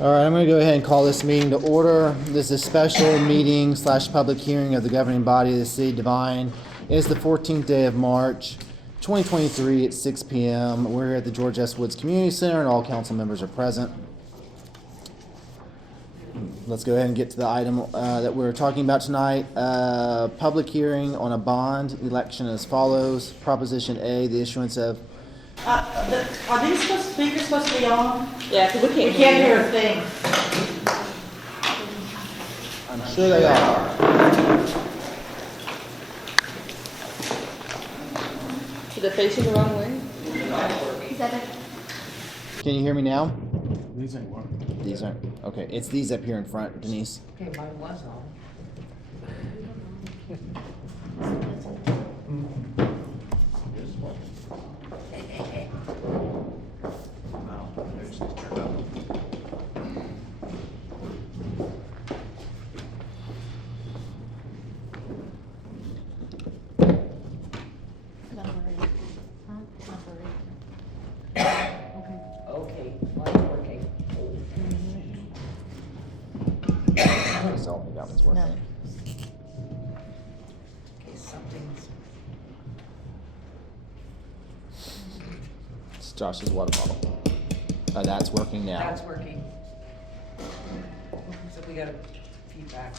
All right, I'm going to go ahead and call this meeting to order. This is a special meeting / public hearing of the governing body of the city of Devine. It is the 14th day of March, 2023 at 6 p.m. We're here at the George S. Woods Community Center and all council members are present. Let's go ahead and get to the item that we're talking about tonight. Public hearing on a bond election as follows. Proposition A, the issuance of... Are these speakers supposed to be on? Yeah, because we We can't hear a thing. I'm sure they are. So they're facing the wrong way? Can you hear me now? These ain't working. These aren't. Okay, it's these up here in front, Denise. Okay, mine was on. Okay, mine's working. So that one's working. No. Okay, something's. It's Josh's water bottle. That's working now. That's working. So we got a feedback.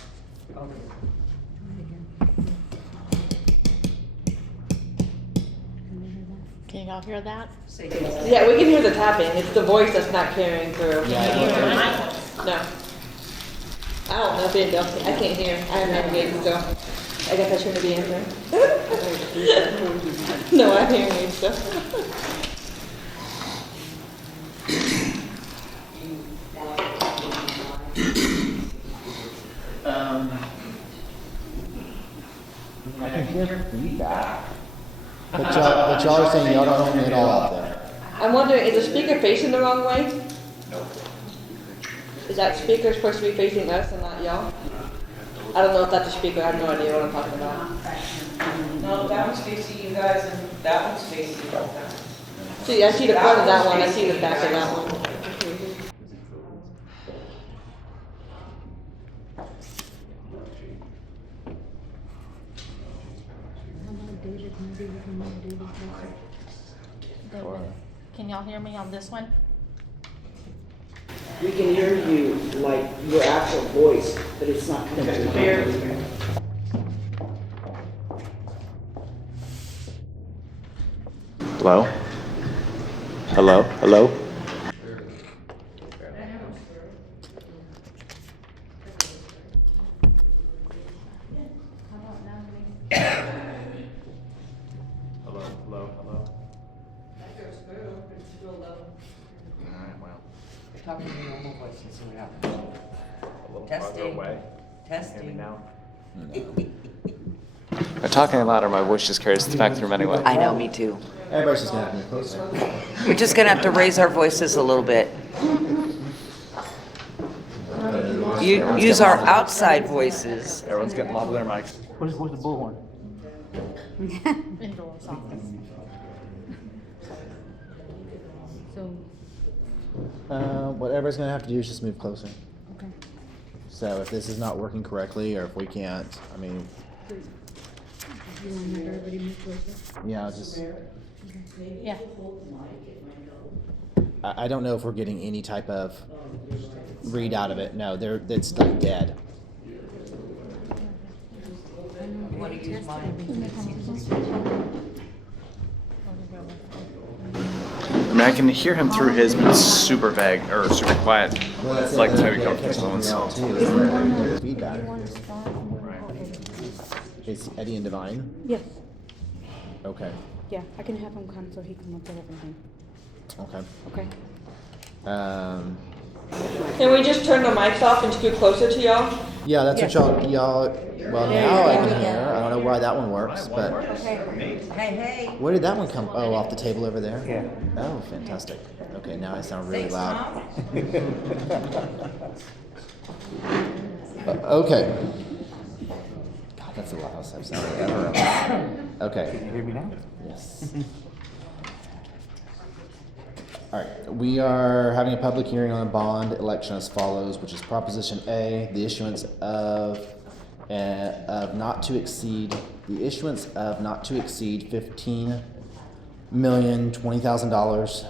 Okay. Can y'all hear that? Say Yeah, we can hear the tapping. It's the voice that's not carrying through. Yeah. No. I don't know if it does. I can't hear. I haven't had games, so I guess I shouldn't be answering. No, I'm hearing you, so. I can hear feedback. But y'all are saying y'all don't hear me at all out there. I'm wondering, is the speaker facing the wrong way? No. Is that speaker supposed to be facing us and not y'all? I don't know if that's a speaker. I have no idea what I'm talking about. No, that one's facing you guys and that one's facing you guys. See, I see the front of that one. I see the back of that one. Can y'all hear me on this one? We can hear you, like, your actual voice, but it's not coming through. Hello? Hello? Hello? Hello? Hello? Hello? Alright, well, Talking in your normal voice and see what happens. a little Testing. farther away. Hear me Testing. now? By talking louder, my voice just carries the back through anyway. I know, me too. Everybody's just gonna have to move closer. We're just gonna have to raise our voices a little bit. You use our outside voices. Everyone's getting louder mics. Where's the bullhorn? Indoors office. So, What everybody's gonna have to do is just move closer. okay. So if this is not working correctly, or if we can't, I mean, You want to have everybody move closer? yeah, just, Yeah. I don't know if we're getting any type of read out of it. No, it's like dead. You wanna use mine? I mean, I can hear him through his, but it's super vague, or super quiet. It's like it's maybe coming from someone's cell. Feedback. It's Eddie and Devine? Yes, Okay, yeah, I can have him come so he can look at everything. okay. Okay. Can we just turn the mics off and scoot closer to y'all? Yeah, that's what y'all, well, now I can hear. I don't know why that one works, but Hey, hey. where did that one come? Oh, off the table over there? Yeah. Oh, fantastic. Okay, now I sound really Thanks, loud. Mom. Okay. God, that's the loudest I've sounded ever. Okay. Can you hear me now? Yes. All right, we are having a public hearing on a bond election as follows, which is Proposition A, the issuance of not to exceed $15,020,000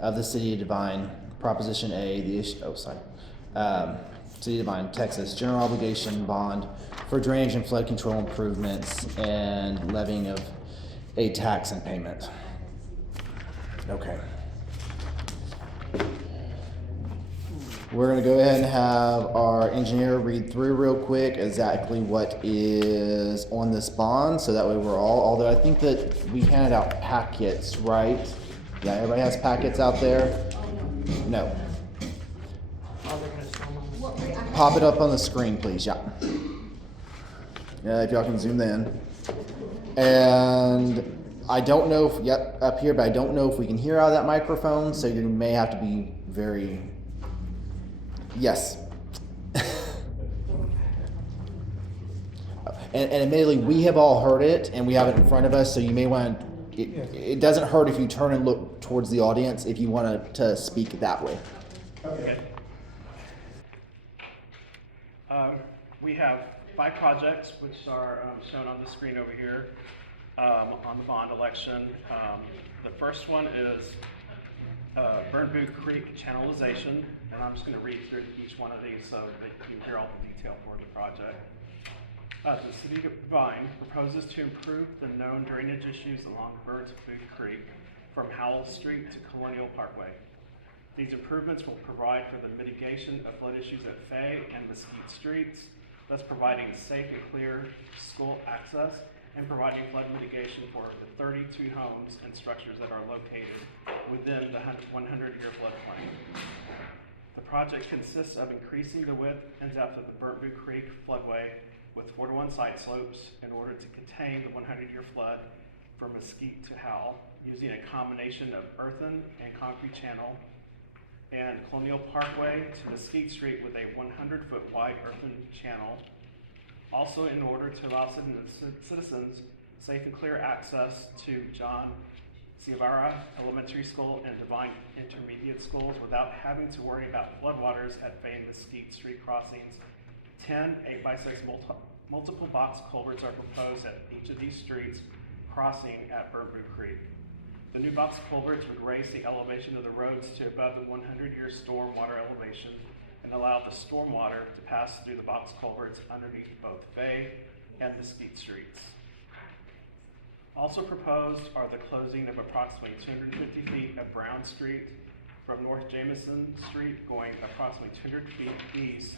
of the city of Devine. Proposition A, City of Devine, Texas, general obligation bond for drainage and flood control improvements and levying of a tax and payment. Okay. We're gonna go ahead and have our engineer read through real quick exactly what is on this bond, so that way we're all, although I think that we handed out packets, right? Yeah, everybody has packets out there? No. Pop it up on the screen, please, yeah. Yeah, if y'all can zoom in. And I don't know if, yep, up here, but I don't know if we can hear out of that microphone, so you may have to be very, yes. And admittedly, we have all heard it, and we have it in front of us, so you may want to, it doesn't hurt if you turn and look towards the audience if you want to speak that way. Okay. We have 5 projects, which are shown on the screen over here on the bond election. The first one is Burnboot Creek channelization, and I'm just going to read through each one of these so that you can hear all the detail for the project. The City of Devine proposes to improve the known drainage issues along Burnboot Creek from Howell Street to Colonial Parkway. These improvements will provide for the mitigation of flood issues at Fay and Mesquite Streets, thus providing safe and clear school access and providing flood mitigation for the 32 homes and structures that are located within the 100-year floodplain. The project consists of increasing the width and depth of the Burnboot Creek floodway with 4-to-1 side slopes in order to contain the 100-year flood from Mesquite to Howell, using a combination of earthen and concrete channel, and Colonial Parkway to Mesquite Street with a 100-foot wide earthen channel, also in order to allow citizens safe and clear access to John Ciavara Elementary School and Devine Intermediate Schools without having to worry about floodwaters at Fay and Mesquite Street crossings. 10 8x6 multiple box culverts are proposed at each of these streets crossing at Burnboot Creek. The new box culverts would raise the elevation of the roads to above the 100-year storm water elevation and allow the storm water to pass through the box culverts underneath both Fay and Mesquite Streets. Also proposed are the closing of approximately 250 feet of Brown Street from North Jameson Street going approximately 200 feet east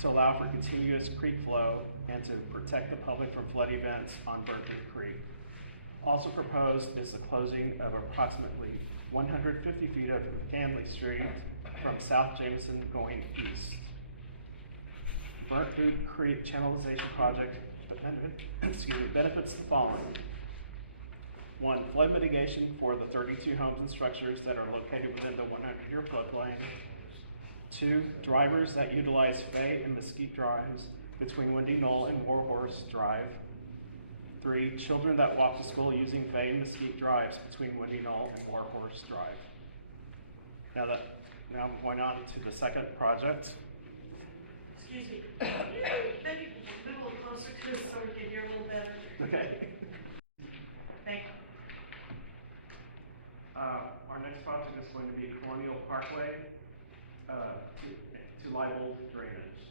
to allow for continuous creek flow and to protect the public from flood events on Burnboot Creek. Also proposed is the closing of approximately 150 feet of Hanley Street from South Jameson going east. Burnboot Creek channelization project benefits the following. 1, flood mitigation for the 32 homes and structures that are located within the 100-year floodplain. 2, drivers that utilize Fay and Mesquite drives between Windy Knoll and Warhorse Drive. 3, children that walk to school using Fay and Mesquite drives between Windy Knoll and Warhorse Drive. Now I'm going on to the second project. Excuse me. Maybe move a little closer to us so we can hear a little better. Okay. Thank you. Our next project is going to be Colonial Parkway to Leibold drainage.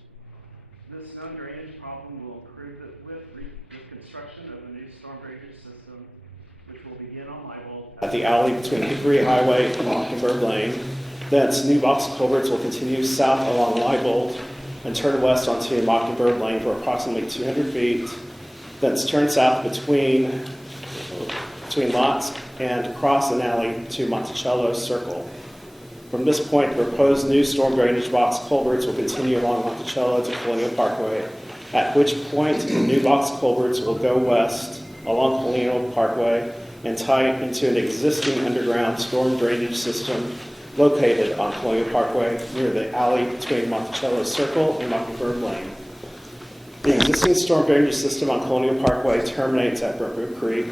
This known drainage problem will improve with construction of a new storm drainage system, which will begin on Leibold at the alley between Hickory Highway and Mockingbird Lane. Thence, new box culverts will continue south along Leibold and turn west onto Mockingbird Lane for approximately 200 feet. Thence turn south between lots and cross an alley to Monticello Circle. From this point, the proposed new storm drainage box culverts will continue along Monticello to Colonial Parkway, at which point the new box culverts will go west along Colonial Parkway and tie into an existing underground storm drainage system located on Colonial Parkway near the alley between Monticello Circle and Mockingbird Lane. The existing storm drainage system on Colonial Parkway terminates at Burnboot Creek.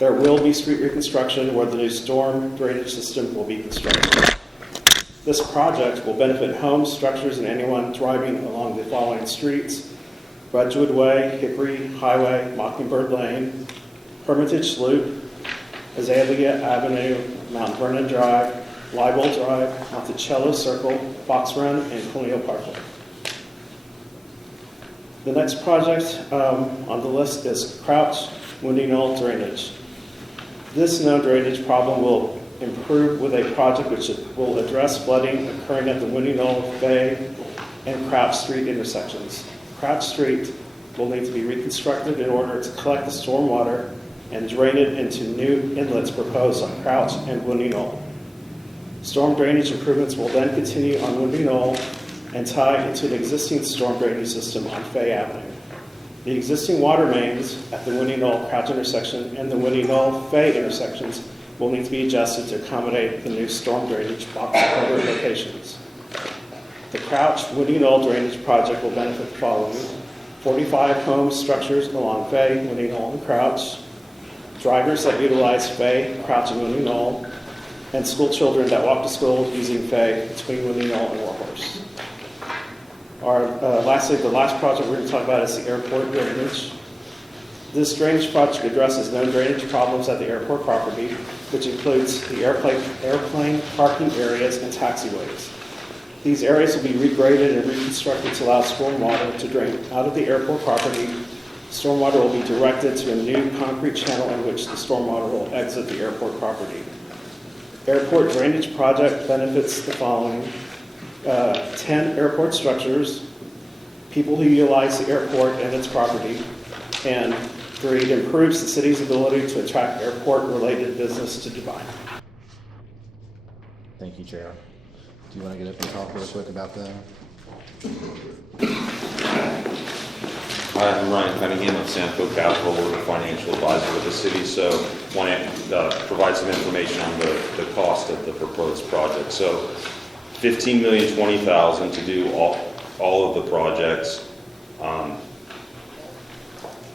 There will be street reconstruction where the new storm drainage system will be constructed. This project will benefit homes, structures, and anyone driving along the following streets: Redwood Way, Hickory Highway, Mockingbird Lane, Hermitage Loop, Azalea Avenue, Mount Vernon Drive, Leibold Drive, Monticello Circle, Fox Run, and Colonial Parkway. The next project on the list is Crouch Windy Knoll Drainage. This known drainage problem will improve with a project which will address flooding occurring at the Windy Knoll, Bay, and Crouch Street intersections. Crouch Street will need to be reconstructed in order to collect the stormwater and drain it into new inlets proposed on Crouch and Windy Knoll. Storm drainage improvements will then continue on Windy Knoll and tie into the existing storm drainage system on Fay Avenue. The existing water mains at the Windy Knoll Crouch intersection and the Windy Knoll Fay intersections will need to be adjusted to accommodate the new storm drainage box culvert locations. The Crouch Windy Knoll drainage project will benefit the following: 45 home structures along Fay, Windy Knoll, and Crouch, drivers that utilize Fay, Crouch, and Windy Knoll, and school children that walk to school using Fay between Windy Knoll and Warhorse. Lastly, the last project we're going to talk about is the airport drainage. This drainage project addresses known drainage problems at the airport property, which includes the airplane parking areas and taxiways. These areas will be regraded and reconstructed to allow stormwater to drain out of the airport property. Stormwater will be directed to a new concrete channel in which the stormwater will exit the airport property. Airport drainage project benefits the following: 10 airport structures, people who utilize the airport and its property, and 3, it improves the city's ability to attract airport-related business to Devine. Thank you, Chair. Do you want to get up and talk real quick about that? Hi, I'm Ryan Cunningham of Samco Capital. We're the financial advisor of the city, so want to provide some information on the cost of the proposed project. So $15,020,000 to do all of the projects.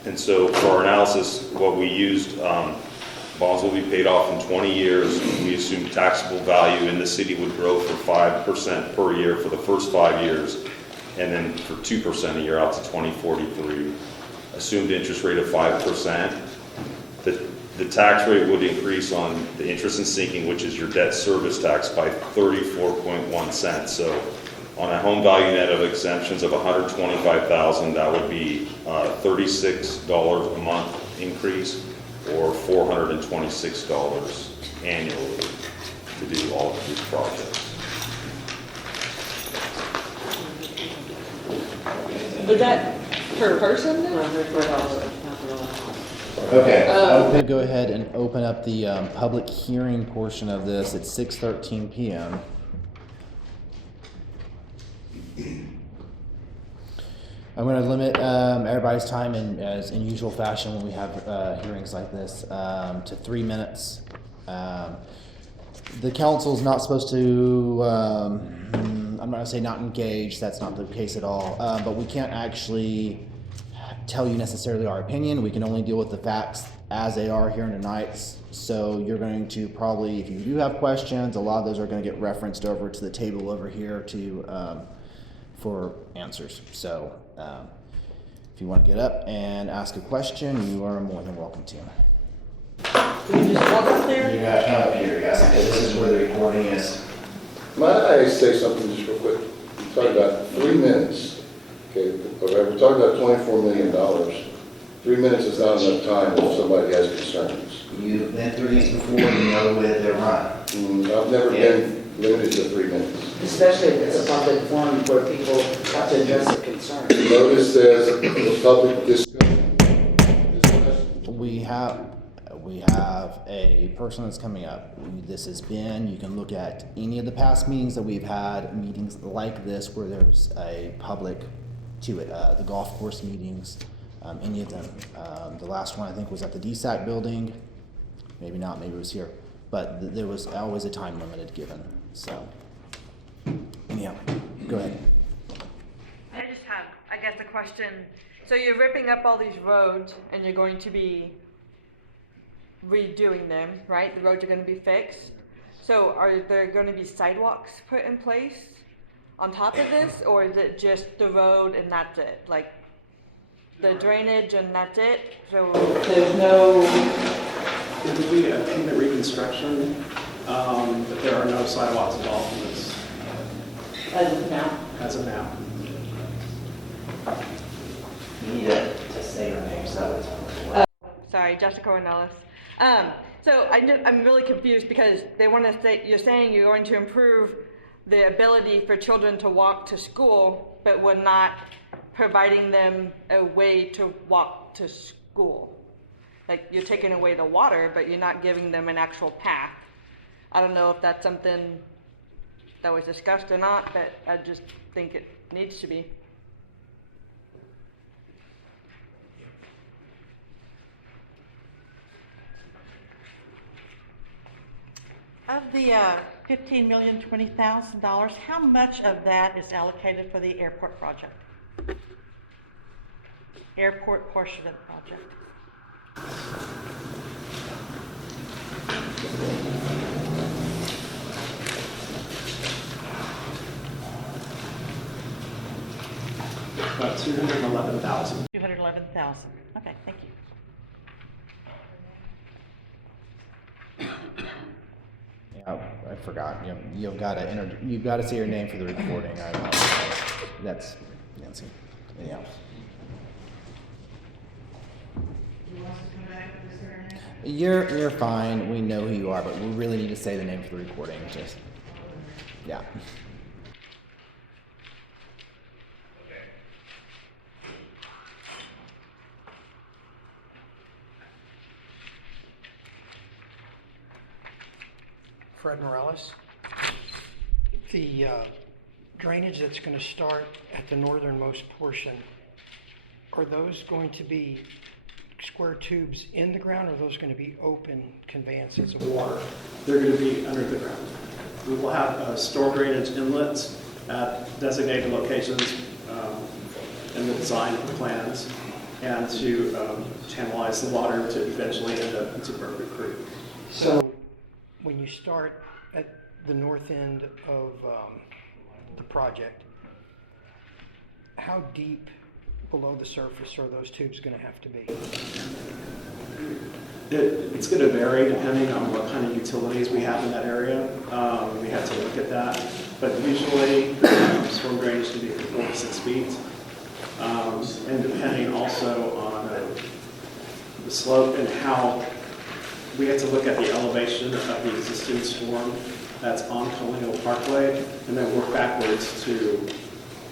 And so for our analysis, what we used, bonds will be paid off in 20 years. We assume taxable value in the city would grow for 5% per year for the first 5 years, and then for 2% a year out to 2043. Assumed interest rate of 5%. The tax rate would increase on the interest and sinking, which is your debt service tax, by 34.1 cents. So on a home value net of exemptions of $125,000, that would be $36 a month increase, or $426 annually to do all of these projects. Is that per person then? Okay, I'm going to go ahead and open up the public hearing portion of this at 6:13 p.m. I'm going to limit everybody's time as in usual fashion when we have hearings like this to 3 minutes. The council's not supposed to, I'm not going to say not engage, that's not the case at all, but we can't actually tell you necessarily our opinion. We can only deal with the facts as they are here tonight. So you're going to probably, if you do have questions, a lot of those are going to get referenced over to the table over here to for answers. So if you want to get up and ask a question, you are more than welcome to. Can you just walk up there? You got to come up here, guys, because this is where the recording is. Might I say something just real quick? You talked about 3 minutes. Okay, we're talking about $24 million. 3 minutes is not enough time if somebody has concerns. You've been through these before, you know the way they're run. I've never been limited to 3 minutes. Especially if it's a public forum where people have to address their concerns. The notice says the public discussion. We have a person that's coming up. This has been, you can look at any of the past meetings that we've had, meetings like this where there's a public to it, the golf course meetings, any of them. The last one I think was at the DSAC building, maybe not, maybe it was here, but there was always a time limited given, so. Anyhow, go ahead. I just have, I guess, a question. So you're ripping up all these roads and you're going to be redoing them, right? The roads are gonna be fixed. So are there gonna be sidewalks put in place on top of this, or is it just the road and that's it? Like the drainage and that's it? So There's no, It would be a pavement reconstruction, but there are no sidewalks involved in this as of now, as of now. you need to say your name, so it's. sorry, Jessica Ornelas. So I'm really confused because they want to say, you're saying you're going to improve the ability for children to walk to school, but we're not providing them a way to walk to school. Like, you're taking away the water, but you're not giving them an actual path. I don't know if that's something that was discussed or not, but I just think it needs to be. Of the $15,020,000, how much of that is allocated for the airport project? Airport portion of the project. About 211,000. 211,000. Okay, thank you. Yeah, I forgot. You've got to say your name for the recording. I apologize. That's Nancy. Yeah. You're fine. We know who you are, but we really need to say the name for the recording. Just yeah. Fred Morales. The drainage that's going to start at the northernmost portion, are those going to be square tubes in the ground, or are those going to be open conveyances of water? They're going to be under the ground. We will have storm drainage inlets at designated locations in the design plans, and to channelize the water to eventually end up into Berkeley Creek. So when you start at the north end of the project, how deep below the surface are those tubes going to have to be? It's going to vary depending on what kind of utilities we have in that area. We have to look at that. But usually, storm drainage can be 4 to 6 feet. And depending also on the slope and how we have to look at the elevation of the existing storm that's on Colonial Parkway, and then work backwards to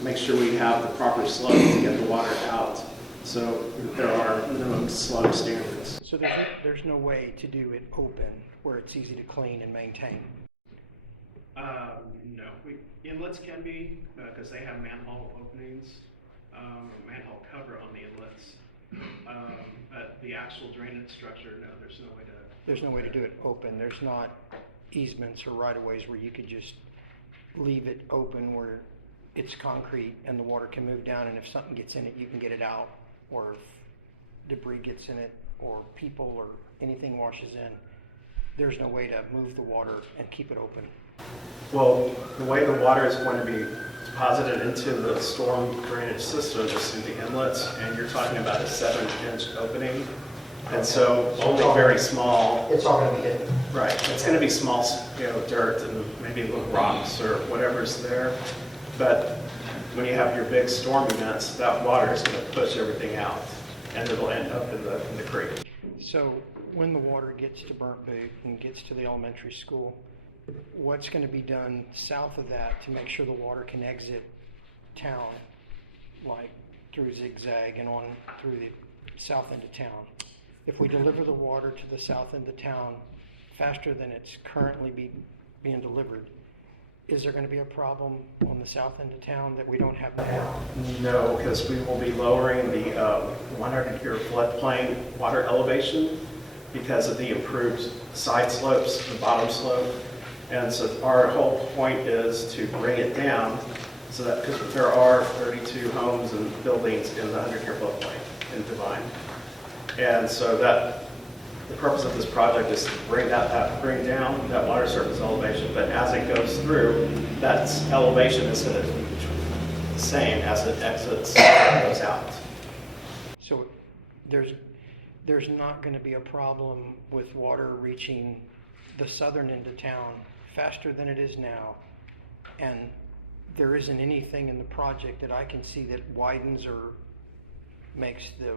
make sure we have the proper slope to get the water out. So there are minimum slope standards. So there's no way to do it open where it's easy to clean and maintain? No. Inlets can be, because they have manhole openings, manhole cover on the inlets. But the actual drainage structure, no, there's no way to... There's no way to do it open. There's not easements or right-of-ways where you could just leave it open where it's concrete and the water can move down, and if something gets in it, you can get it out, or if debris gets in it, or people or anything washes in, there's no way to move the water and keep it open. Well, the way the water is going to be deposited into the storm drainage system is through the inlets, and you're talking about a 7-inch opening. And so only very small. It's all going to be hidden. Right. It's going to be small, dirt and maybe little rocks or whatever's there. But when you have your big storm events, that water is going to push everything out, and it'll end up in the creek. So when the water gets to Burnt Boot and gets to the elementary school, what's going to be done south of that to make sure the water can exit town, like through Zigzag and on through the south end of town? If we deliver the water to the south end of town faster than it's currently being delivered, is there going to be a problem on the south end of town that we don't have now? No, because we will be lowering the 100-year floodplain water elevation because of the improved side slopes, the bottom slope. And so our whole point is to bring it down so that, because there are 32 homes and buildings in the 100-year floodplain in Devine. And so that the purpose of this project is to bring down that water surface elevation, but as it goes through, that elevation is going to be the same as it exits and goes out. So there's not going to be a problem with water reaching the southern end of town faster than it is now, and there isn't anything in the project that I can see that widens or makes the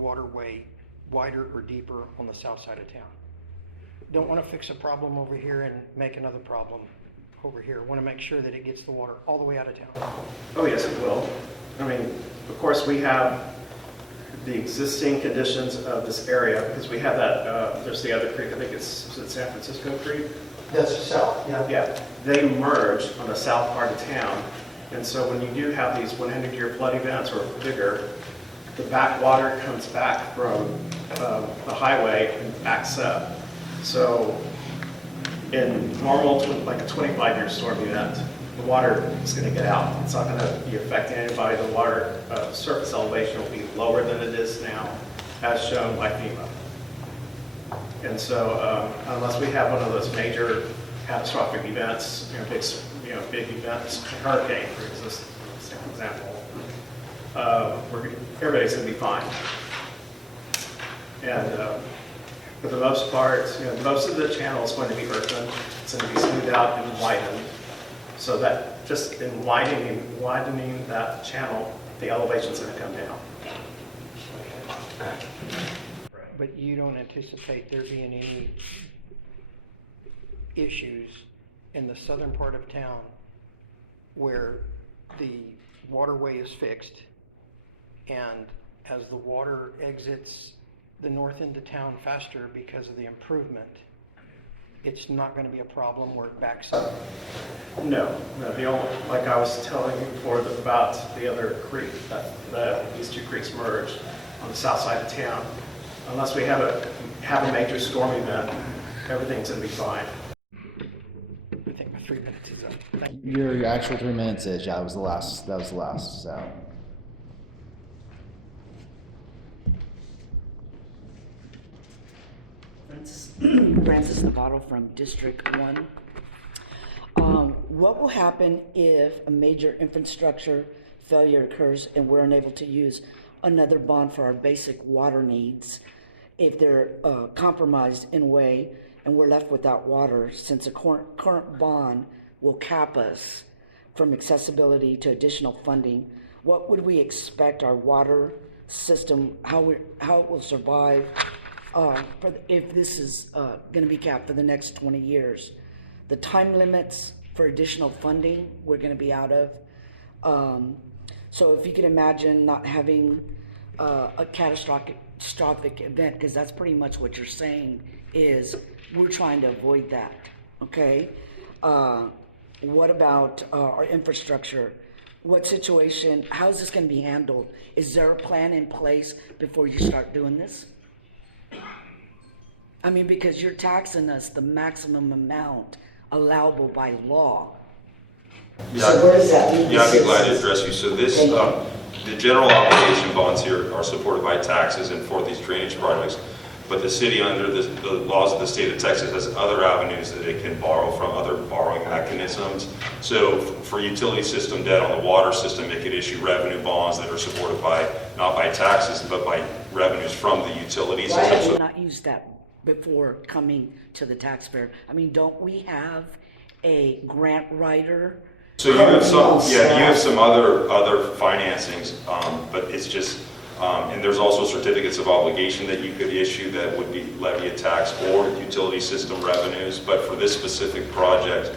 waterway wider or deeper on the south side of town. Don't want to fix a problem over here and make another problem over here. Want to make sure that it gets the water all the way out of town. Oh, yes, it will. I mean, of course, we have the existing conditions of this area, because we have that, there's the other creek, I think is it San Francisco Creek? That's south, yeah. Yeah, they merge on the south part of town. And so when you do have these 100-year flood events or bigger, the backwater comes back from the highway and backs up. So in normal, like a 25-year storm event, the water is going to get out. It's not going to be affecting anybody. The water surface elevation will be lower than it is now, as shown by FEMA. And so unless we have one of those major catastrophic events, big events, hurricane, for example, everybody's going to be fine. And for the most part, most of the channel is going to be earthen. It's going to be smoothed out and widened. So that just in widening that channel, the elevation's going to come down. But you don't anticipate there being any issues in the southern part of town where the waterway is fixed, and as the water exits the north end of town faster because of the improvement, it's not going to be a problem where it backs up? No. The only, like I was telling you before about the other creek, these two creeks merge on the south side of town. Unless we have a major storm event, everything's going to be fine. I think my 3 minutes is up. Thank you. Your actual 3 minutes is, yeah, that was the last, so. Francis Novato from District 1. What will happen if a major infrastructure failure occurs and we're unable to use another bond for our basic water needs? If they're compromised in a way and we're left without water, since a current bond will cap us from accessibility to additional funding, what would we expect our water system, how it will survive if this is going to be capped for the next 20 years? The time limits for additional funding we're going to be out of. So if you can imagine not having a catastrophic event, because that's pretty much what you're saying is we're trying to avoid that, okay? What about our infrastructure? What situation, how's this going to be handled? Is there a plan in place before you start doing this? I mean, because you're taxing us the maximum amount allowable by law. Yeah, So where does that leave yeah, I'd be glad to citizens? address you. So this, the general obligation bonds here are supported by taxes and for these drainage projects. But the city, under the laws of the state of Texas, has other avenues that it can borrow from, other borrowing mechanisms. So for utility system debt on the water system, it could issue revenue bonds that are supported by, not by taxes, but by revenues from the utility Why system. have So we not used that before coming to the taxpayer? I mean, don't we have a grant writer? So you have some, yeah, you have some other financings, but it's just, and there's also certificates of obligation that you could issue that would be levy a tax or utility system revenues. But for this specific project,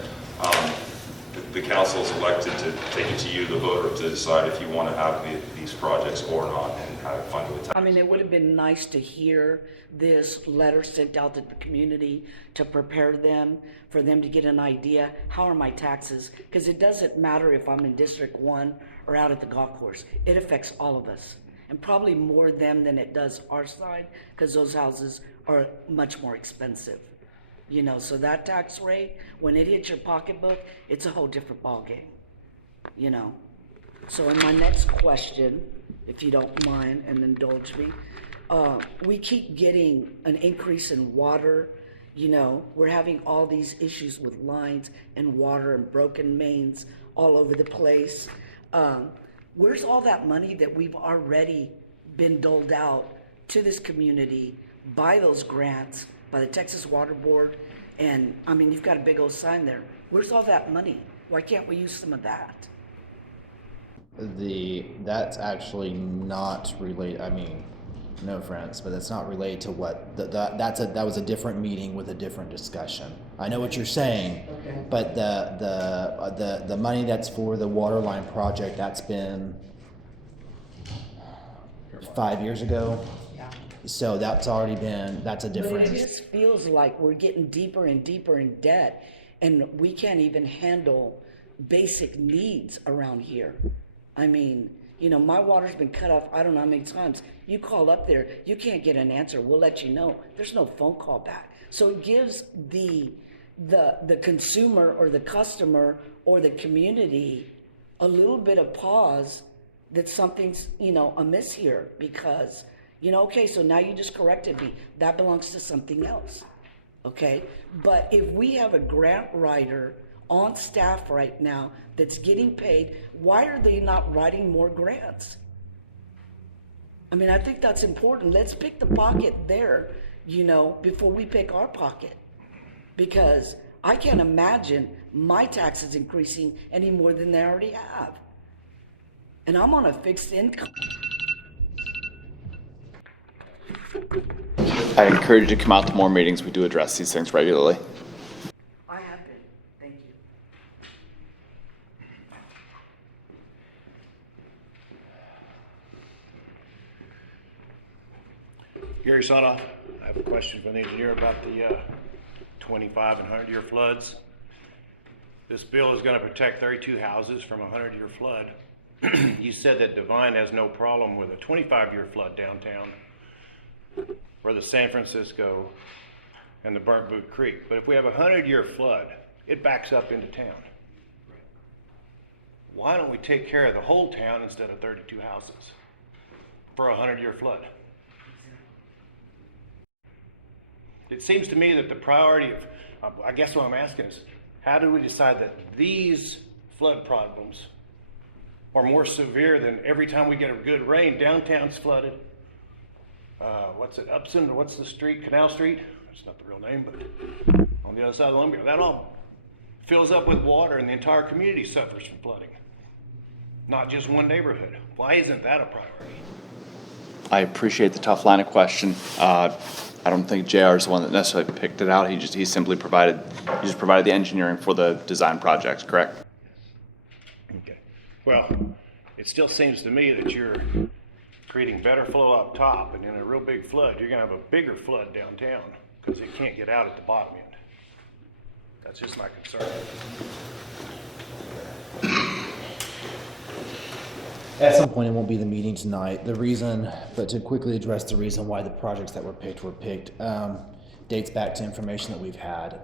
the council is elected to take it to you, the voter, to decide if you want to have these projects or not and have it funded with tax. I mean, it would have been nice to hear this letter sent out to the community to prepare them, for them to get an idea, how are my taxes? Because it doesn't matter if I'm in District 1 or out at the golf course. It affects all of us, and probably more them than it does our side, because those houses are much more expensive. You know, so that tax rate, when it hits your pocketbook, it's a whole different ballgame, you know. So in my next question, if you don't mind and indulge me, we keep getting an increase in water. You know, we're having all these issues with lines and water and broken mains all over the place. Where's all that money that we've already been doled out to this community by those grants, by the Texas Water Board? And I mean, you've got a big old sign there. Where's all that money? Why can't we use some of that? That's actually not related. I mean, no offense, but that's not related to what that was a different meeting with a different discussion. I know what you're saying, Okay. but the money that's for the water line project, that's been 5 years ago. Yeah. So that's already been, that's a But different. it just feels like we're getting deeper and deeper in debt, and we can't even handle basic needs around here. I mean, you know, my water's been cut off I don't know how many times. You call up there, you can't get an answer. We'll let you know. There's no phone call back. So it gives the consumer or the customer or the community a little bit of pause that something's, you know, amiss here, because, you know, okay, so now you just corrected me. That belongs to something else. Okay? But if we have a grant writer on staff right now that's getting paid, why are they not writing more grants? I mean, I think that's important. Let's pick the pocket there, you know, before we pick our pocket. Because I can't imagine my taxes increasing any more than they already have. And I'm on a fixed income. I encourage you to come out to more meetings. We do address these things regularly. I have been. Thank you. Gary Sonoff, I have a question for the engineer about the 25 and 100-year floods. This bill is going to protect 32 houses from a 100-year flood. You said that Devine has no problem with a 25-year flood downtown, or the San Francisco and the Burnt Boot Creek. But if we have a 100-year flood, it backs up into town. Why don't we take care of the whole town instead of 32 houses for a 100-year flood? It seems to me that the priority of, I guess what I'm asking is, how do we decide that these flood problems are more severe than every time we get a good rain, downtown's flooded? What's it, Upson, what's the street, Canal Street? That's not the real name, but on the other side of Columbia, that all fills up with water and the entire community suffers from flooding. Not just one neighborhood. Why isn't that a priority? I appreciate the tough line of question. I don't think JR is the one that necessarily picked it out. He simply provided the engineering for the design project, correct? Okay. Well, it still seems to me that you're creating better flow up top, and in a real big flood, you're gonna have a bigger flood downtown because it can't get out at the bottom end. That's just my concern. At some point, it won't be the meeting tonight. But to quickly address the reason why the projects that were picked, dates back to information that we've had.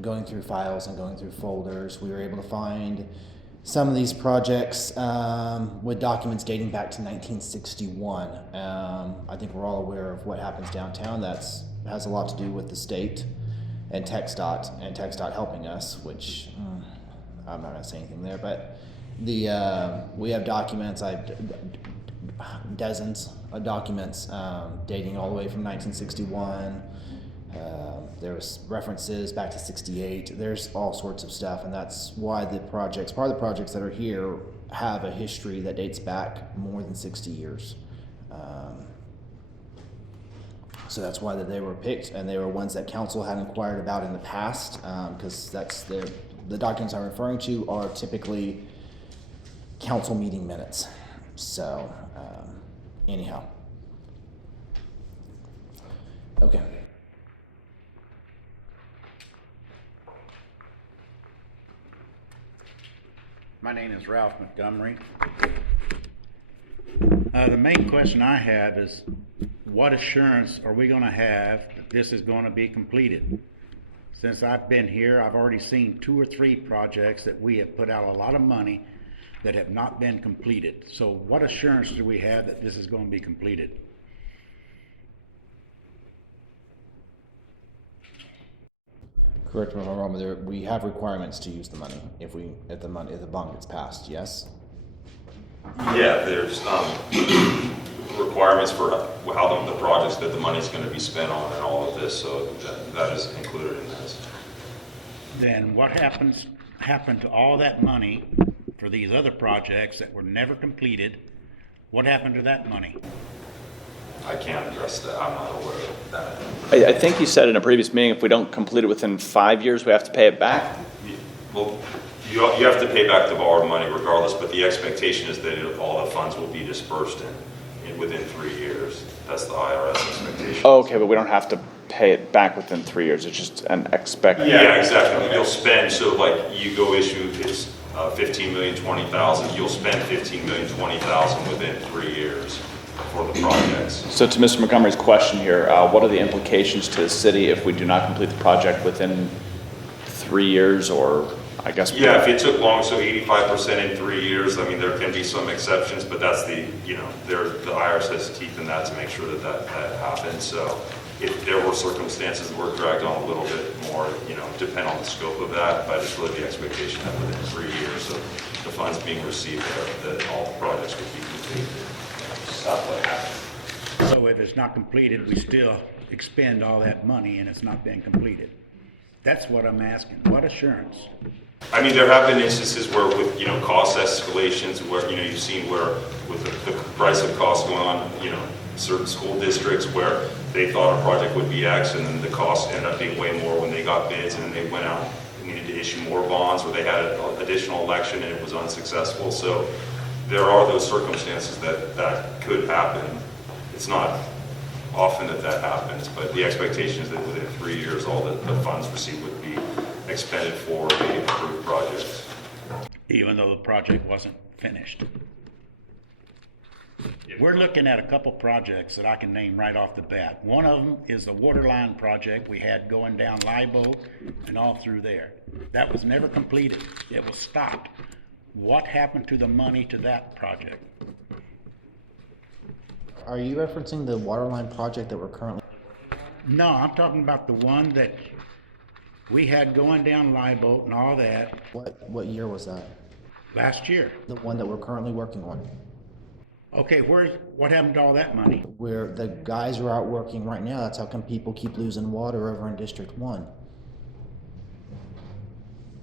Going through files and going through folders, we were able to find some of these projects with documents dating back to 1961. I think we're all aware of what happens downtown. Has a lot to do with the state and TxDOT helping us, which I'm not gonna say anything there, but we have documents, dozens of documents dating all the way from 1961. There's references back to 68. There's all sorts of stuff, and that's why part of the projects that are here have a history that dates back more than 60 years. So that's why they were picked, and they were ones that council had inquired about in the past, because the documents I'm referring to are typically council meeting minutes. So, anyhow. Okay. My name is Ralph Montgomery. The main question I have is, what assurance are we going to have that this is going to be completed? Since I've been here, I've already seen 2 or 3 projects that we have put out a lot of money that have not been completed. So what assurance do we have that this is going to be completed? Correct me if I'm wrong, but we have requirements to use the money if the bond gets passed, yes? Yeah, there's requirements for how the projects that the money's going to be spent on and all of this, so that is included in this. Then what happened to all that money for these other projects that were never completed? What happened to that money? I can't address that. I'm not aware of that. I think you said in a previous meeting, if we don't complete it within 5 years, we have to pay it back? Well, you have to pay back the borrowed money regardless, but the expectation is that all the funds will be dispersed within 3 years. That's the IRS expectation. Oh, okay, but we don't have to pay it back within 3 years. It's just an expected. Yeah, exactly. You'll spend, so like you go issue, it's 15 million, 20,000. You'll spend 15 million, 20,000 within 3 years for the projects. So to Mr. Montgomery's question here, what are the implications to the city if we do not complete the project within 3 years, or I guess? Yeah, if it took long, so 85% in 3 years, I mean, there can be some exceptions, but that's the IRS has teeth in that to make sure that happens. So if there were circumstances that were dragged on a little bit more, depend on the scope of that, but it's really the expectation that within 3 years of the funds being received, that all the projects would be completed. That's what happened. So if it's not completed, we still expend all that money and it's not been completed. That's what I'm asking. What assurance? I mean, there have been instances where with, cost escalations where, you've seen where with the price of costs going on, certain school districts where they thought a project would be X and then the cost ended up being way more when they got bids, and then they went out and needed to issue more bonds, or they had an additional election and it was unsuccessful. So there are those circumstances that could happen. It's not often that happens, but the expectation is that within 3 years, all the funds received would be expended for the approved projects. Even though the project wasn't finished. We're looking at a couple projects that I can name right off the bat. One of them is the water line project we had going down Libo and all through there. That was never completed. It was stopped. What happened to the money to that project? Are you referencing the water line project that we're currently? No, I'm talking about the one that we had going down Libo and all that. What year was that? Last year. The one that we're currently working on. Okay, what happened to all that money? Where the guys are out working right now. That's how come people keep losing water over in District 1.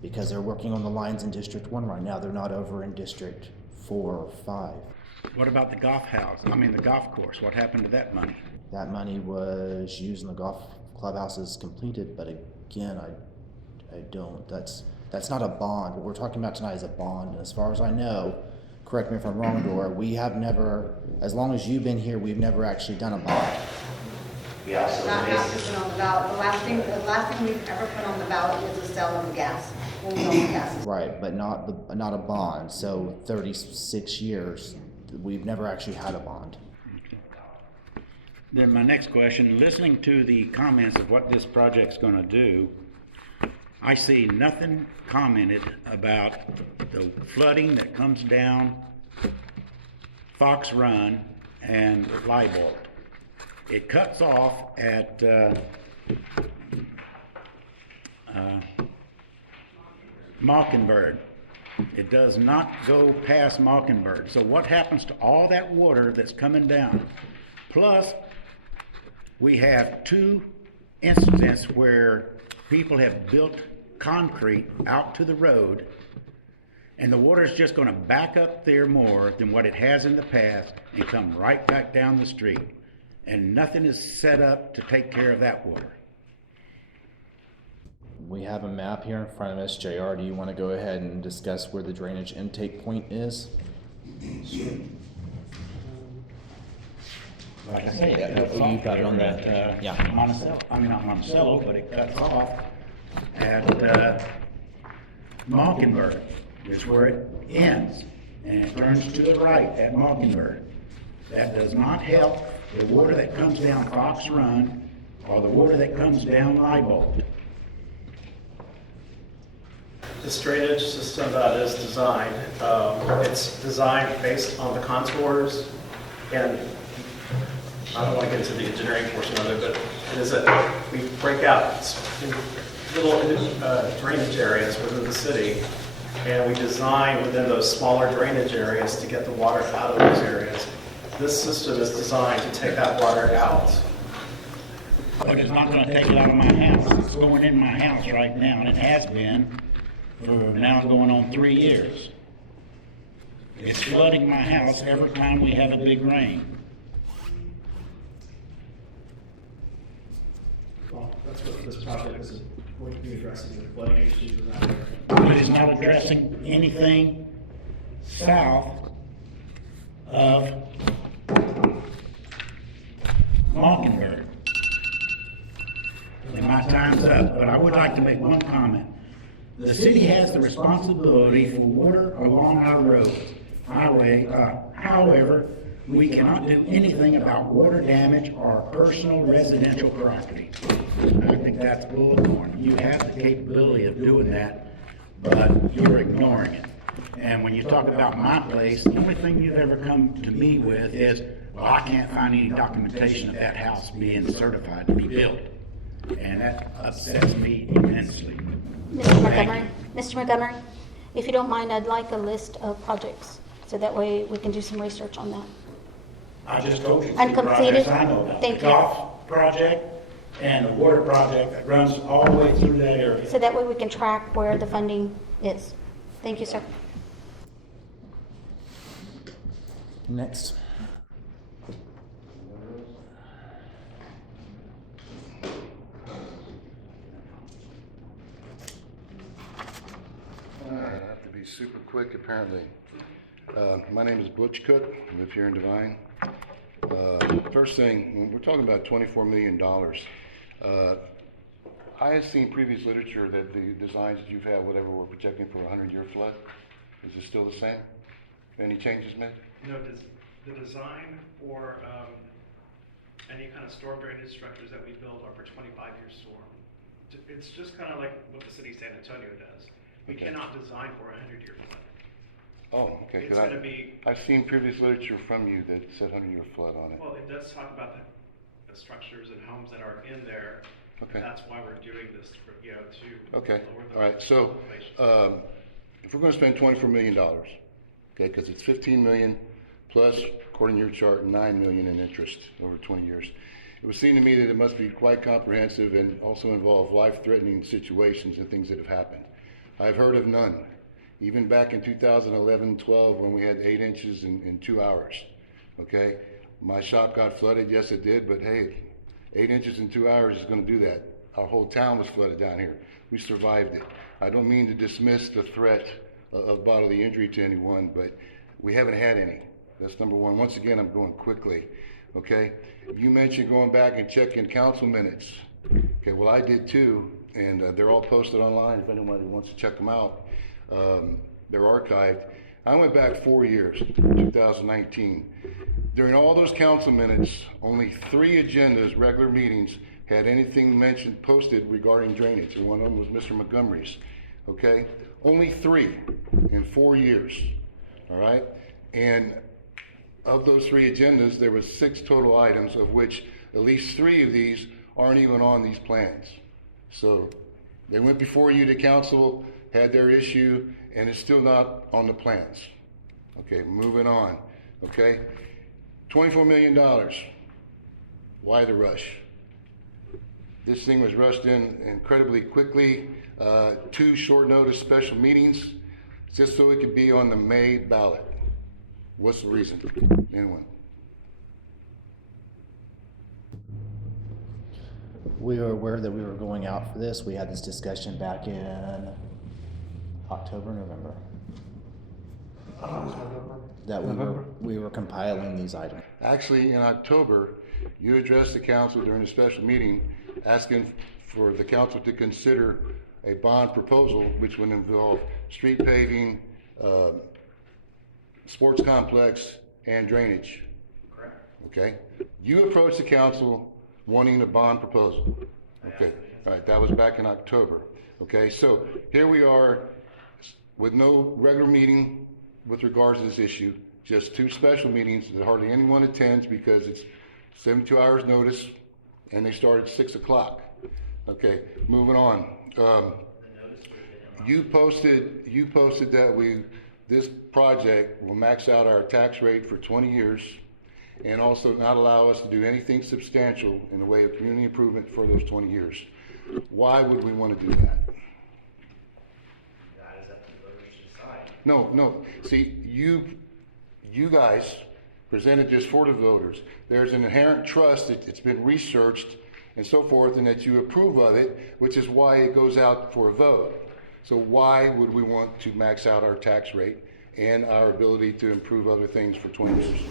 Because they're working on the lines in District 1 right now. They're not over in District 4 or 5. What about the golf course? What happened to that money? That money was used in the golf clubhouses completed, but again, I don't. That's not a bond. What we're talking about tonight is a bond. And as far as I know, correct me if I'm wrong, Dora, we have never, as long as you've been here, we've never actually done a bond. Yeah, so Not to put on the ballot. The last thing we've ever put on the ballot was the sale of the gas. When we own the gas. Right, but not a bond. So 36 years, we've never actually had a bond. Then my next question, listening to the comments of what this project's going to do, I see nothing commented about the flooding that comes down Fox Run and Liebold. It cuts off at Mockingbird. It does not go past Mockingbird. So what happens to all that water that's coming down? Plus, we have two instances where people have built concrete out to the road, and the water is just going to back up there more than what it has in the past and come right back down the street. And nothing is set up to take care of that water. We have a map here in front of us. JR, do you want to go ahead and discuss where the drainage intake point is? Sure. Like I say, it cuts off got it on that. yeah. Not Monticello, but it cuts off at Mockingbird, which is where it ends, and it turns to the right at Mockingbird. That does not help the water that comes down Fox Run or the water that comes down Liebold. This drainage system that is designed, it's designed based on the contours, and I don't want to get into the engineering portion of it, but it is we break out little drainage areas within the city, and we design within those smaller drainage areas to get the water out of those areas. This system is designed to take that water out. But it's not gonna take it out of my house. It's going in my house right now, and it has been for now going on 3 years. It's flooding my house every time we have a big rain. Well, that's what this project is going to be addressing, the flooding issues in that area. But it's not addressing anything south of Mockingbird. And my time's up, but I would like to make one comment. The city has the responsibility for water along our roads, highway, however, we cannot do anything about water damage or personal residential property. I think that's bullhorn. You have the capability of doing that, but you're ignoring it. And when you talk about my place, the only thing you've ever come to me with is, well, I can't find any documentation of that house being certified to be built. And that upsets me immensely. Mr. Montgomery, Mr. Montgomery, if you don't mind, I'd like a list of projects, so that way we can do some research on that. I just told you And two completed. projects I know about. Thank The golf project and the water project that runs all the way through that area. So that way we can track where the funding is. Thank you, sir. Next. I have to be super quick, apparently. My name is Butch Cook. I live here in Devine. First thing, when we're talking about $24 million, I have seen previous literature that the designs that you've had, whatever, were projecting for a 100-year flood. Is it still the same? Any changes made? No, the design for any kind of storm drainage structures that we build are for 25-year storm. It's just kind of like what the city of San Antonio does. We cannot design for a 100-year flood. Oh, okay. It's going to be. I've seen previous literature from you that said 100-year flood on it. Well, it does talk about the structures and homes that are in there. Okay. That's why we're doing this, to Okay. lower the. All right. So, if we're going to spend $24 million, okay, because it's 15 million plus, according to your chart, 9 million in interest over 20 years. It would seem to me that it must be quite comprehensive and also involve life-threatening situations and things that have happened. I've heard of none. Even back in 2011-12 when we had 8 inches in 2 hours, okay? My shop got flooded, yes it did, but hey, 8 inches in 2 hours is gonna do that. Our whole town was flooded down here. We survived it. I don't mean to dismiss the threat of bodily injury to anyone, but we haven't had any. That's number one. Once again, I'm going quickly, okay? You mentioned going back and checking council minutes. Okay, well I did too, and they're all posted online if anybody wants to check them out. They're archived. I went back 4 years, 2019. During all those council minutes, only 3 agendas, regular meetings, had anything mentioned, posted regarding drainage, and one of them was Mr. Montgomery's, okay? Only 3 in 4 years, all right? And of those 3 agendas, there was 6 total items, of which at least 3 of these aren't even on these plans. So they went before you to council, had their issue, and it's still not on the plans. Okay, moving on, okay? $24 million. Why the rush? This thing was rushed in incredibly quickly, 2 short notice special meetings, just so it could be on the May ballot. What's the reason? Anyone? We were aware that we were going out for this. We had this discussion back in October, November. That we were compiling these items. Actually, in October, you addressed the council during a special meeting asking for the council to consider a bond proposal which would involve street paving, sports complex, and drainage. Correct. Okay? You approached the council wanting a bond proposal. Okay. All right. That was back in October. Okay. So here we are with no regular meeting with regards to this issue, just 2 special meetings that hardly anyone attends because it's 72 hours notice and they start at 6 o'clock. Okay, moving on. You posted that this project will max out our tax rate for 20 years and also not allow us to do anything substantial in the way of community improvement for those 20 years. Why would we want to do that? That is up to the voters to decide. No. See, you guys presented this for the voters. There's an inherent trust that it's been researched and so forth, and that you approve of it, which is why it goes out for a vote. So why would we want to max out our tax rate and our ability to improve other things for 20 years?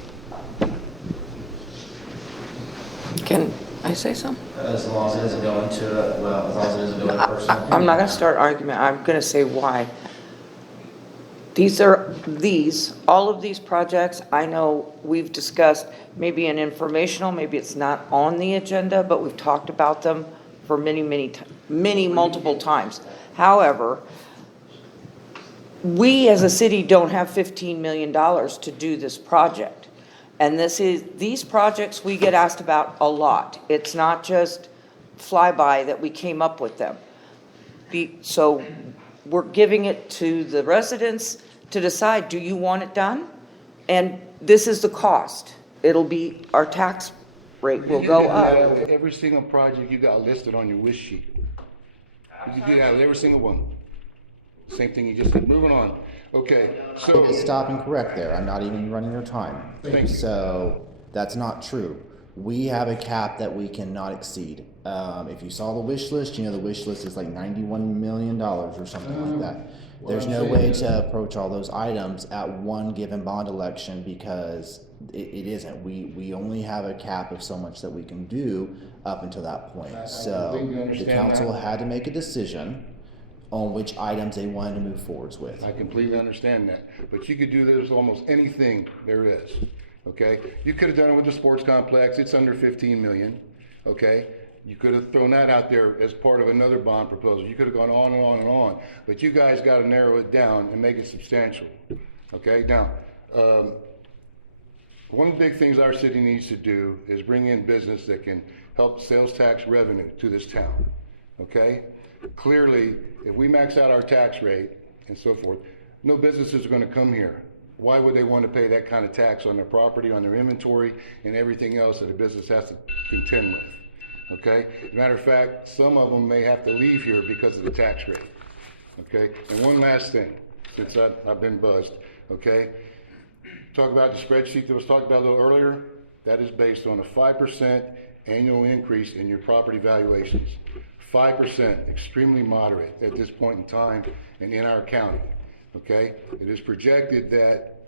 Can I say something? As long as it doesn't go into, as long as it doesn't go into personal opinion. I'm not going to start an argument. I'm going to say why. All of these projects, I know we've discussed maybe an informational, maybe it's not on the agenda, but we've talked about them for many multiple times. However, we as a city don't have $15 million to do this project. And these projects we get asked about a lot. It's not just flyby that we came up with them. So we're giving it to the residents to decide, do you want it done? And this is the cost. It'll be, our tax rate will go up. Every single project you got listed on your wish sheet. You can do that with every single one. Same thing you just said. Moving on. Okay, so. Stop and correct there. I'm not even running your time. Thank you. So that's not true. We have a cap that we cannot exceed. If you saw the wish list, you know the wish list is like $91 million or something like that. There's no way to approach all those items at one given bond election because it isn't. We only have a cap of so much that we can do up until that point. So the council had to make a decision on which items they wanted to move forwards with. I completely understand that. But you could do this with almost anything there is. Okay? You could have done it with the sports complex. It's under 15 million. Okay? You could have thrown that out there as part of another bond proposal. You could have gone on and on and on. But you guys got to narrow it down and make it substantial. Okay? Now, one of the big things our city needs to do is bring in business that can help sales tax revenue to this town. Okay? Clearly, if we max out our tax rate and so forth, no businesses are going to come here. Why would they want to pay that kind of tax on their property, on their inventory, and everything else that a business has to contend with? Okay? As a matter of fact, some of them may have to leave here because of the tax rate. Okay? And one last thing, since I've been buzzed. Okay? Talk about the spreadsheet that was talked about a little earlier. That is based on a 5% annual increase in your property valuations. 5%, extremely moderate at this point in time and in our county. Okay? It is projected that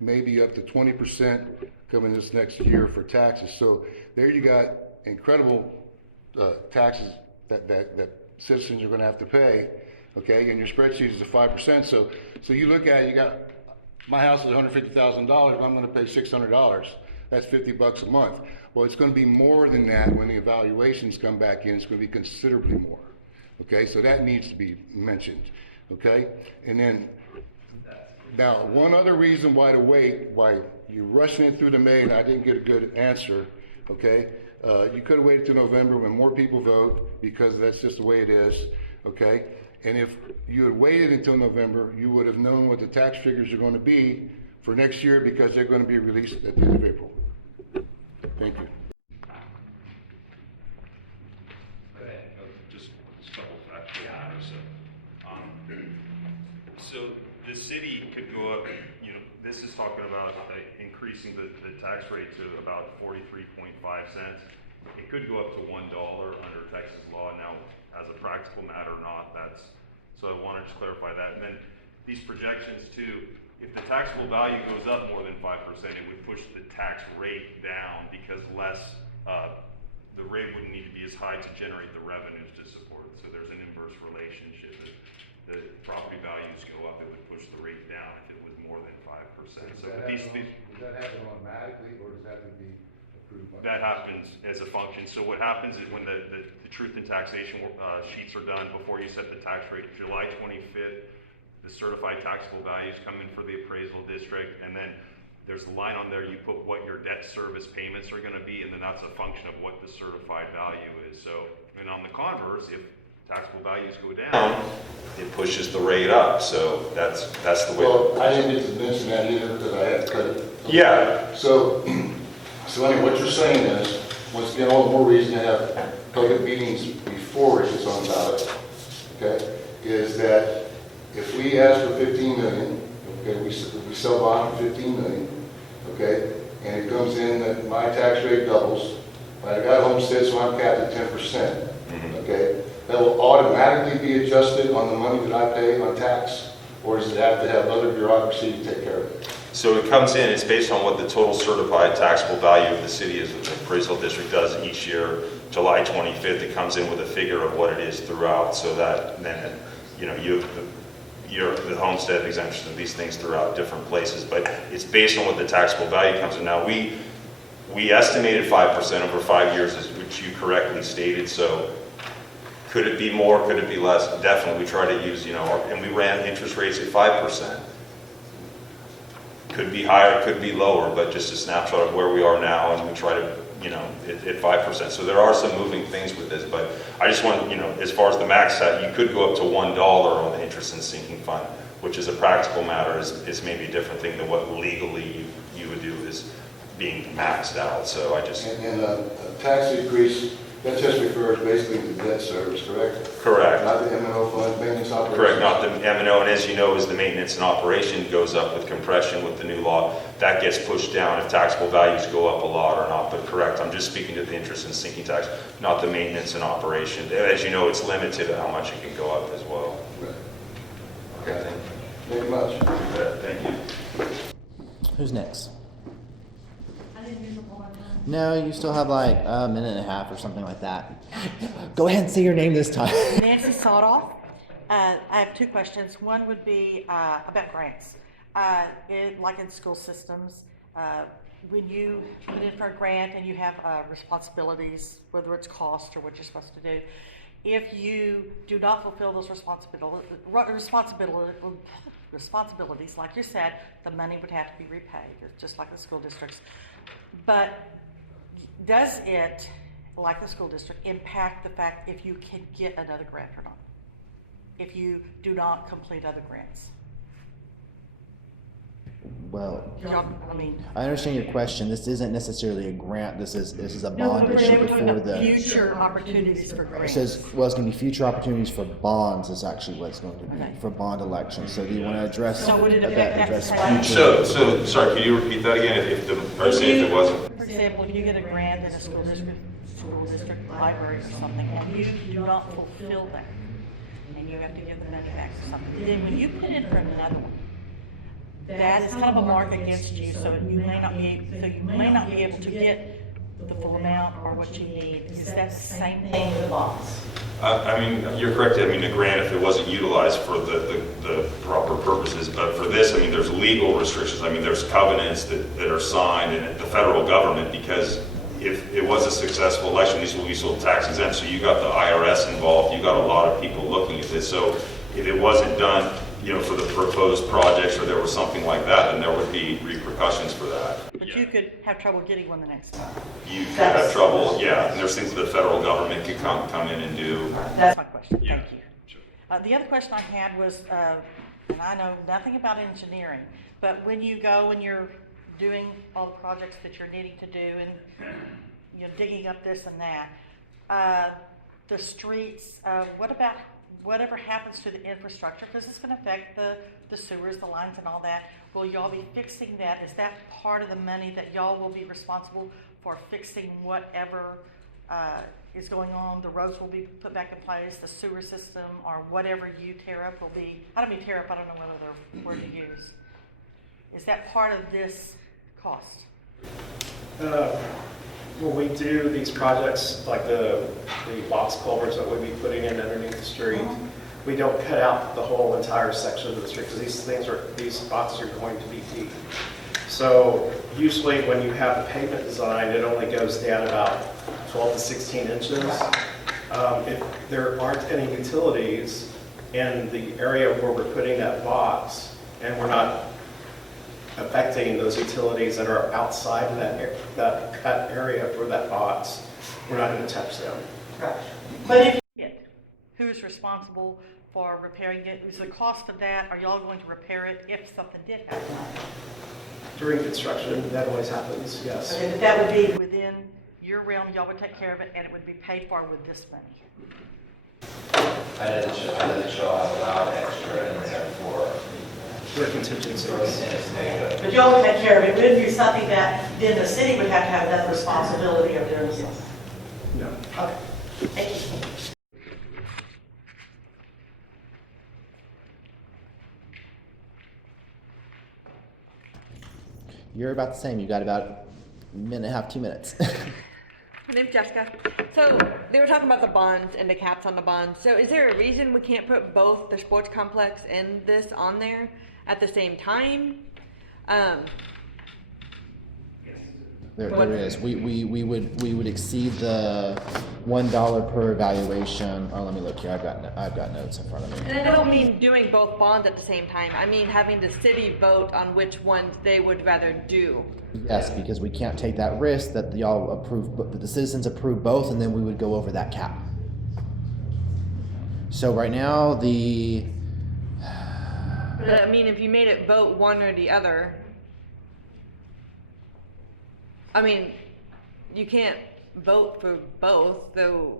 maybe up to 20% coming this next year for taxes. So there you got incredible taxes that citizens are going to have to pay. Okay? And your spreadsheet is a 5%. So you look at it, you got, my house is $150,000, but I'm going to pay $600. That's $50 a month. Well, it's going to be more than that when the evaluations come back in. It's going to be considerably more. Okay, so that needs to be mentioned. Okay, and then now one other reason why to wait, why you're rushing it through the May, and I didn't get a good answer. Okay, you could have waited till November when more people vote because that's just the way it is. Okay, and if you had waited until November, you would have known what the tax figures are going to be for next year because they're going to be released at the end of April. Thank you. Go ahead. Just a couple of factual matters. So the city could go up, this is talking about increasing the tax rate to about 43.5 cents. It could go up to $1 under Texas law. Now, as a practical matter or not, so I wanted to clarify that. And then these projections too, if the taxable value goes up more than 5%, it would push the tax rate down because the rate wouldn't need to be as high to generate the revenues to support it. So there's an inverse relationship. If the property values go up, it would push the rate down if it was more than 5%. So does that happen automatically, or does that have to be approved by? That happens as a function. So what happens is when the truth in taxation sheets are done before you set the tax rate, July 25th, the certified taxable values come in for the appraisal district, and then there's a line on there, you put what your debt service payments are going to be, and then that's a function of what the certified value is. So, and on the converse, if taxable values go down, it pushes the rate up, so that's the way. Well, I didn't get to mention that either because I had to cut it. Yeah. So anyway, what you're saying is, once again, all the more reason to have public meetings before it gets on the ballot, okay, is that if we ask for 15 million, okay, we sell bond for 15 million, okay, and it comes in that my tax rate doubles, I got a homestead, so I'm capped at 10%, okay, that will automatically be adjusted on the money that I pay on tax, or does it have to have other bureaucracy to take care of it? So it comes in, it's based on what the total certified taxable value of the city is, which the appraisal district does each year. July 25th, it comes in with a figure of what it is throughout, so that then, you know, the homestead exemption of these things throughout different places, but it's based on what the taxable value comes in. Now, we estimated 5% over 5 years, which you correctly stated, so could it be more, could it be less? Definitely, we try to use, you know, and we ran interest rates at 5%. Could be higher, could be lower, but just a snapshot of where we are now, and we try to, you know, at 5%. So there are some moving things with this, but I just want, you know, as far as the max set, you could go up to $1 on the interest and sinking fund, which is a practical matter, is maybe a different thing than what legally you would do is being maxed out. So I just... And a tax increase, that just refers basically to debt service, correct? Correct. Not the M&O fund, maintenance operation? Correct, not the M&O, and as you know, as the maintenance and operation goes up with compression with the new law, that gets pushed down if taxable values go up a lot or not, but correct, I'm just speaking to the interest and sinking tax, not the maintenance and operation. As you know, it's limited to how much it can go up as well. Right. Okay. Thank you much. Thank you. Who's next? No, you still have like a minute and a half or something like that. Go ahead and say your name this time. Nancy Sawdoff. I have two questions. One would be about grants. Like in school systems, when you put in for a grant and you have responsibilities, whether it's cost or what you're supposed to do, if you do not fulfill those responsibilities, like you said, the money would have to be repaid, just like the school districts. But does it, like the school district, impact the fact if you can get another grant or not? If you do not complete other grants? Well, I mean, I understand your question. This isn't necessarily a grant. This is a bond issue before the future opportunities for It grants. says, well, it's going to be future opportunities for bonds is actually what it's going to be, for bond elections. So do you want to address So would it affect that future? So, sorry, can you repeat that again, if it wasn't? For example, if you get a grant in a school district library or something, and you do not fulfill that, and you have to give the money back to something, then when you put in for another one, that is kind of a mark against you, so you may not be able to get the full amount or what you need. Is that the same thing with bonds? I mean, you're correct. I mean, a grant, if it wasn't utilized for the proper purposes, but for this, I mean, there's legal restrictions. I mean, there's covenants that are signed in the federal government, because if it was a successful election, these will be sold tax exempt. So you got the IRS involved. You got a lot of people looking at this. So if it wasn't done, you know, for the proposed projects, or there was something like that, then there would be repercussions for that. But you could have trouble getting one the next time. You could have trouble, yeah, and there's things that the federal government could come in and do. That's my question, Yeah. thank you. The other question I had was, and I know nothing about engineering, but when you go and you're doing all the projects that you're needing to do and you're digging up this and that, the streets, what about whatever happens to the infrastructure, because it's going to affect the sewers, the lines and all that, will y'all be fixing that? Is that part of the money that y'all will be responsible for fixing whatever is going on? The roads will be put back in place, the sewer system, or whatever you tear up will be, I don't mean tear up, I don't know what other word to use. Is that part of this cost? When we do these projects, like the box culverts that we'll be putting in underneath the street, we don't cut out the whole entire section of the street, because these boxes are going to be deep. So usually when you have the pavement design, it only goes down about 12 to 16 inches. If there aren't any utilities in the area where we're putting that box, and we're not affecting those utilities that are outside of that area for that box, we're not going to touch them. Right. But if you get, who's responsible for repairing it? Is the cost of that, are y'all going to repair it if something did happen? During construction, that always happens, yes. Okay, but that would be within your realm, y'all would take care of it, and it would be paid for with this money. I didn't show out allowed extra in there for contingencies. But y'all would take care of it, it would be something that then the city would have to have that responsibility of doing this. No. Okay, thank you. You're about the same. You got about a minute and a half, 2 minutes. My name's Jessica. So they were talking about the bonds and the caps on the bonds. So is there a reason we can't put both the sports complex and this on there at the same time? There is. We would exceed the $1 per evaluation. Oh, let me look here. I've got notes in front of me. And I don't mean doing both bonds at the same time. I mean having the city vote on which ones they would rather do. Yes, because we can't take that risk that y'all approve, that the citizens approve both, and then we would go over that cap. So right now, But I mean, if you made it vote one or the other, I mean, you can't vote for both, so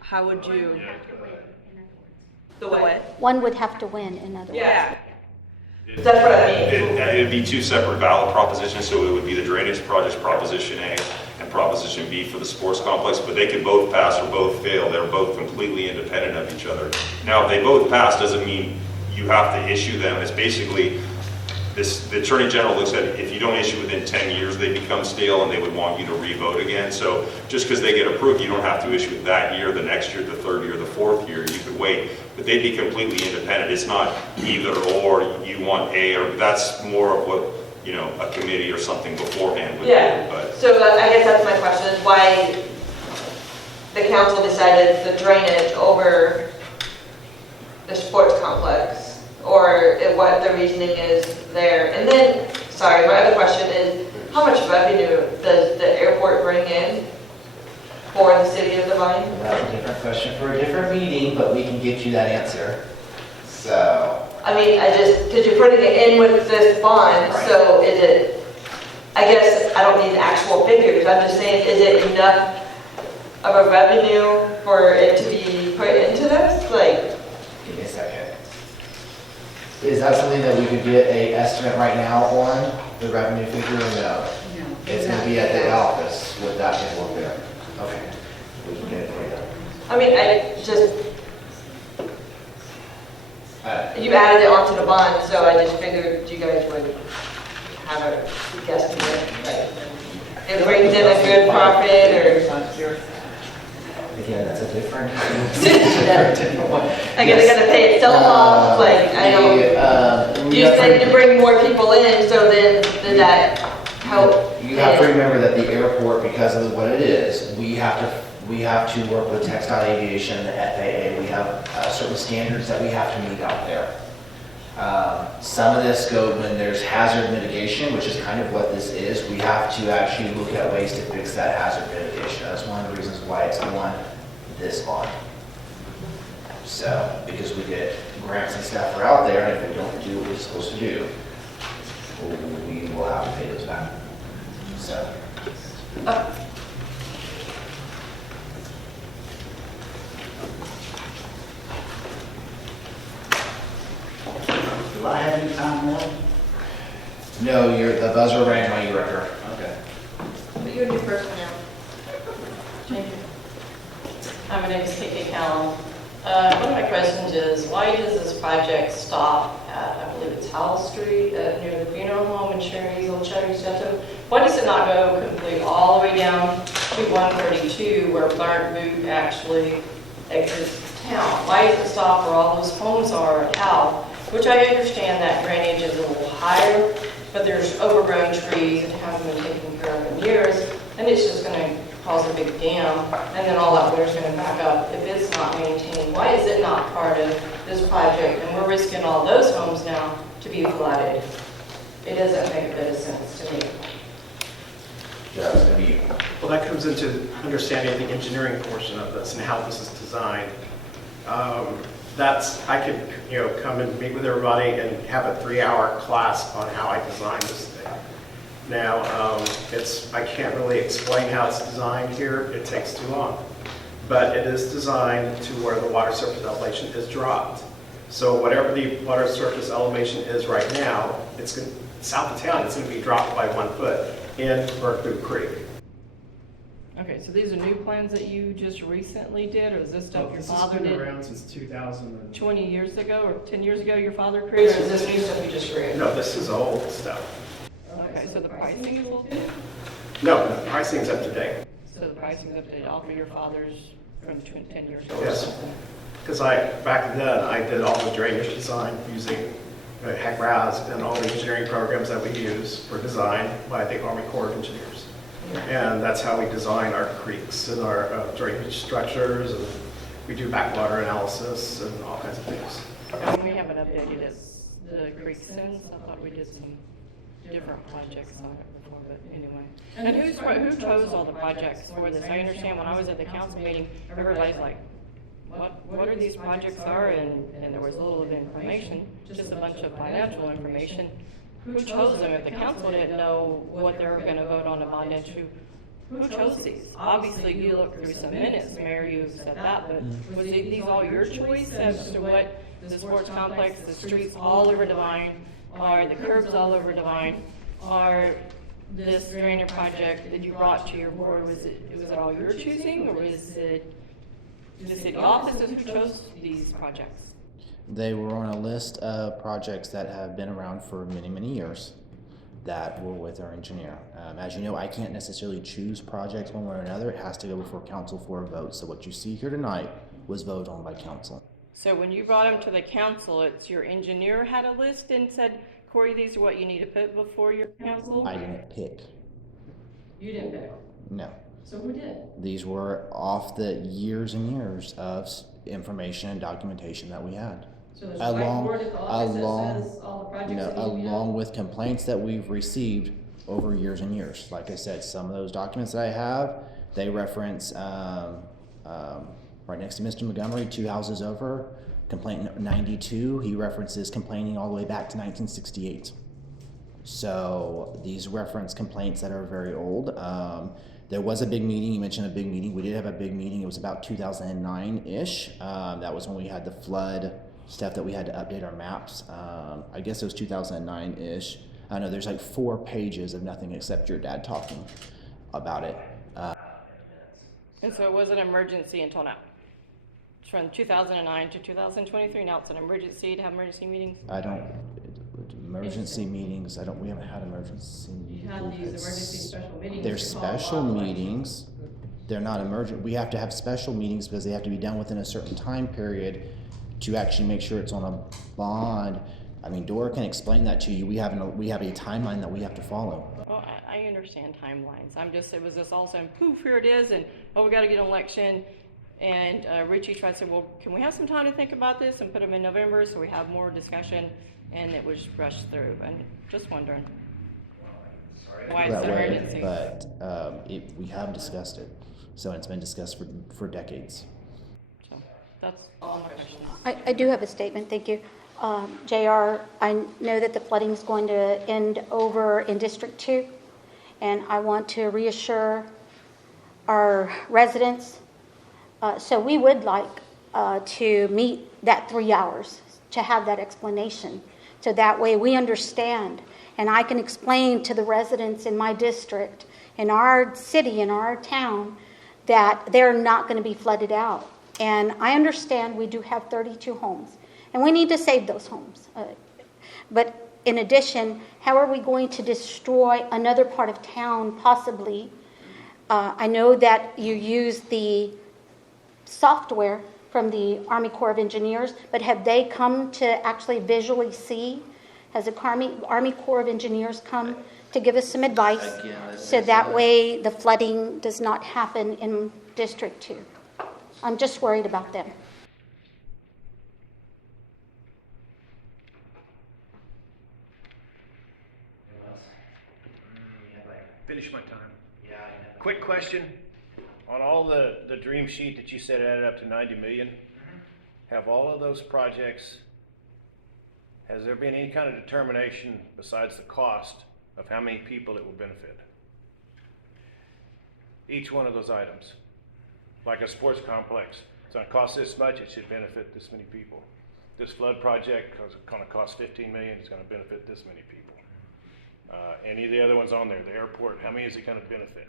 how would you? The what? One would have to win, in other words. Yeah. That's what I mean. It would be two separate ballot propositions, so it would be the drainage project Proposition A and Proposition B for the sports complex, but they could both pass or both fail. They're both completely independent of each other. Now, if they both pass, doesn't mean you have to issue them. It's basically, the Attorney General looks at it, if you don't issue within 10 years, they become stale and they would want you to re-vote again. So just because they get approved, you don't have to issue it that year, the next year, the third year, the fourth year. You could wait, but they'd be completely independent. It's not either or, you want A, or that's more of what, you know, a committee or something beforehand would do. But So I guess that's my question, is why the council decided the drainage over the sports complex, or what the reasoning is there. And then, sorry, my other question is, how much revenue does the airport bring in for the city of Devine? That's a different question for a different meeting, but we can get you that answer. So. I mean, because you're putting it in with this bond, Right. so is it, I guess, I don't need actual figures, I'm just saying, is it enough of a revenue for it to be put into this? Like, Give me a second. Is that something that we could get a estimate right now on, the revenue figure, or no? No. It's gonna be at the office with that paperwork there. Okay. We can get it for you. I mean, you added it onto the bond, so I just figured you guys would have a guesstimate, like, it brings in a good profit, or? Again, that's a different. I guess I gotta pay itself off, like, I don't, you said to bring more people in, so then, did that help? You have to remember that the airport, because of what it is, we have to work with Textile Aviation, the FAA. We have certain standards that we have to meet out there. Some of this go when there's hazard mitigation, which is kind of what this is. We have to actually look at ways to fix that hazard mitigation. That's one of the reasons why it's on this bond. So, because we get grants and stuff are out there, and if we don't do what we're supposed to do, we will have to pay those back. So. Do I have any time left? No, the buzzer rang while you were here. Okay. But you're a new person now. Thank you. Hi, my name is KK Callum. One of my questions is, why does this project stop at, I believe it's Howell Street, near the funeral home and Sherry's, old Sherry's Gentleman? Why does it not go completely all the way down to 132 where Burnt Boot actually exits town? Why does it stop where all those homes are at Howell? Which I understand that drainage is a little higher, but there's overgrown trees that haven't been taken care of in years, and it's just going to cause a big dam, and then all that water's going to back up if it's not maintained. Why is it not part of this project? And we're risking all those homes now to be flooded. It doesn't make a bit of sense to me. Yeah, it's gonna be. Well, that comes into understanding the engineering portion of this and how this is designed. I could, come and meet with everybody and have a 3-hour class on how I designed this thing. Now, I can't really explain how it's designed here. It takes too long. But it is designed to where the water surface elevation is dropped. So whatever the water surface elevation is right now, south of town, it's going to be dropped by 1 foot in Burkboo Creek. Okay, so these are new plans that you just recently did, or is this stuff your This father has been did around since 2000. 20 years ago, or 10 years ago your father created, or is this new stuff you just created? No, this is old stuff. Okay, so the pricing is old too? No, the pricing's up to date. So the pricing's up to date off of your father's from 10 years ago? Yes, because back then, I did all the drainage design using HEC-RAS and all the engineering programs that we use were designed by the Army Corps of Engineers. And that's how we design our creeks and our drainage structures, and we do backwater analysis and all kinds of things. And we haven't updated the creek since. I thought we did some different projects on it before, but anyway. And who chose all the projects for this? I understand when I was at the council meeting, everybody's like, what are these projects are? And there was little of information, just a bunch of financial information. Who chose them? If the council didn't know what they were going to vote on a bond issue, who chose these? Obviously, you looked through some minutes, Mayor, you said that, but was these all your choice as to what the sports complex, the streets all over Devine, or the curbs all over Devine, or this drainage project that you brought to your board? Was it all your choosing, or was it the city offices who chose these projects? They were on a list of projects that have been around for many, many years that were with our engineer. As you know, I can't necessarily choose projects one way or another. It has to go before council for a vote. So what you see here tonight was voted on by council. So when you brought them to the council, it's your engineer had a list and said, Cory, these are what you need to put before your council? I didn't pick. You didn't pick? No. So who did? These were off the years and years of information and documentation that we had. So there's a whiteboard at the office that says all the projects that you along with complaints that we've received over years and years. Like I said, some of those documents that I have, they reference right next to Mr. Montgomery, 2 houses over, complaint 92. He references complaining all the way back to 1968. So these reference complaints that are very old. There was a big meeting. You mentioned a big meeting. We did have a big meeting. It was about 2009-ish. That was when we had the flood stuff that we had to update our maps. I guess it was 2009-ish. I know there's like 4 pages of nothing except your dad talking about it. And so it was an emergency until now. From 2009 to 2023, now it's an emergency to have emergency meetings? Emergency meetings, we haven't had emergency meetings. You had these emergency special meetings. They're special meetings. They're not emergent. We have to have special meetings because they have to be done within a certain time period to actually make sure it's on a bond. I mean, Dora can explain that to you. We have a timeline that we have to follow. Well, I understand timelines. It was just all of a sudden, poof, here it is, and we got to get an election. And Richie tried to say, well, can we have some time to think about this and put them in November so we have more discussion? And it was rushed through. And just wondering why it's an emergency. But we have discussed it. So it's been discussed for decades. So that's all my question. I do have a statement, thank you. JR, I know that the flooding is going to end over in District 2, and I want to reassure our residents. So we would like to meet that 3 hours to have that explanation. So that way we understand, and I can explain to the residents in my district, in our city, in our town, that they're not going to be flooded out. And I understand we do have 32 homes, and we need to save those homes. But in addition, how are we going to destroy another part of town, possibly? I know that you use the software from the Army Corps of Engineers, but have they come to actually visually see? Has the Army Corps of Engineers come to give us some advice so that way the flooding does not happen in District 2? I'm just worried about them. Finish my time. Quick question. On all the dream sheet that you said added up to 90 million, have all of those projects, has there been any kind of determination besides the cost of how many people it will benefit? Each one of those items, like a sports complex, it's gonna cost this much, it should benefit this many people. This flood project is gonna cost 15 million, it's gonna benefit this many people. Any of the other ones on there, the airport, how many is it gonna benefit?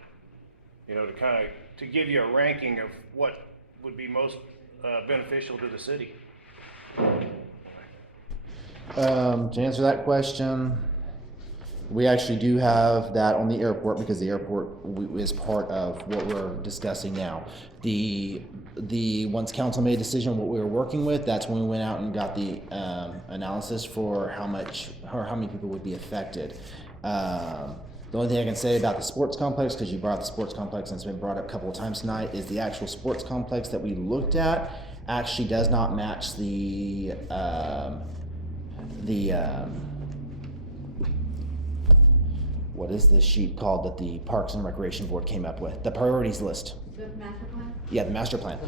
You know, to give you a ranking of what would be most beneficial to the city. To answer that question, we actually do have that on the airport because the airport is part of what we're discussing now. Once council made a decision what we were working with, that's when we went out and got the analysis for how many people would be affected. The only thing I can say about the sports complex, because you brought up the sports complex and it's been brought up a couple of times tonight, is the actual sports complex that we looked at actually does not match what is the sheet called that the Parks and Recreation Board came up with? The priorities list. The master plan? Yeah, the master plan.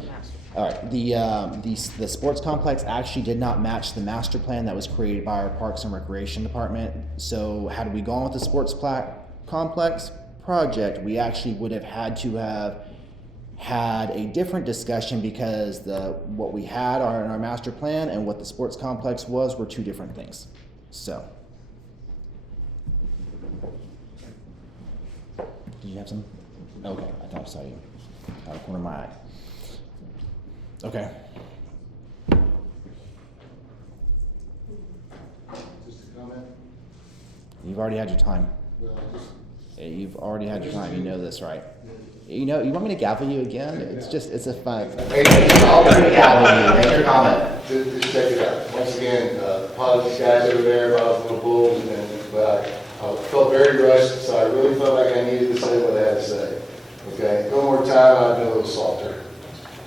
All right, the sports complex actually did not match the master plan that was created by our Parks and Recreation Department. So had we gone with the sports complex project, we actually would have had to have had a different discussion because what we had in our master plan and what the sports complex were two different things. So, did you have some? Okay, I thought I saw you out of the corner of my eye. Okay. Just a comment? You've already had your time. Well, You've already had your time. You know this, right? You want me to gavel you again? It's a fun. I'll gavel you. Make your comment. Just check it out. Once again, apologies guys over there about the little bulls, but I felt very rushed, so I really felt like I needed to say what I had to say. Okay, one more time, I'll be a little softer.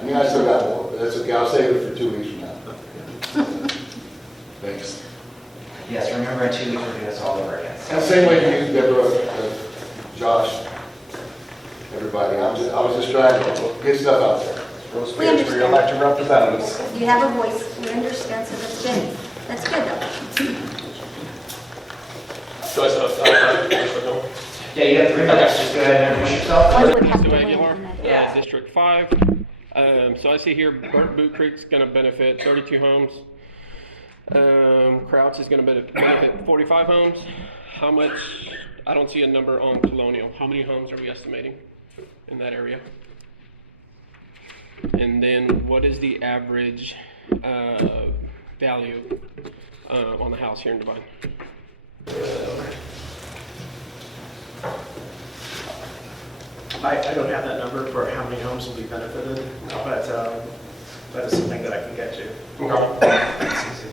I mean, I still got more, but that's okay. I'll save it for 2 weeks from now. Thanks. Yes, remember in 2 weeks we'll do this all over again. And same way for you, Deborah, Josh, everybody. I was just trying to get stuff out there. We understand. For your elected representatives. You have a voice, we understand, so that's good though. Yeah, you have 3 minutes. Just go ahead and introduce yourself. Mr. Aguilar, District 5. So I see here Burnt Boot Creek's going to benefit 32 homes. Crouch is going to benefit 45 homes. How much? I don't see a number on Colonial. How many homes are we estimating in that area? And then what is the average value on the house here in Devine? I don't have that number for how many homes will be benefited, but that is something that I can get you. Okay.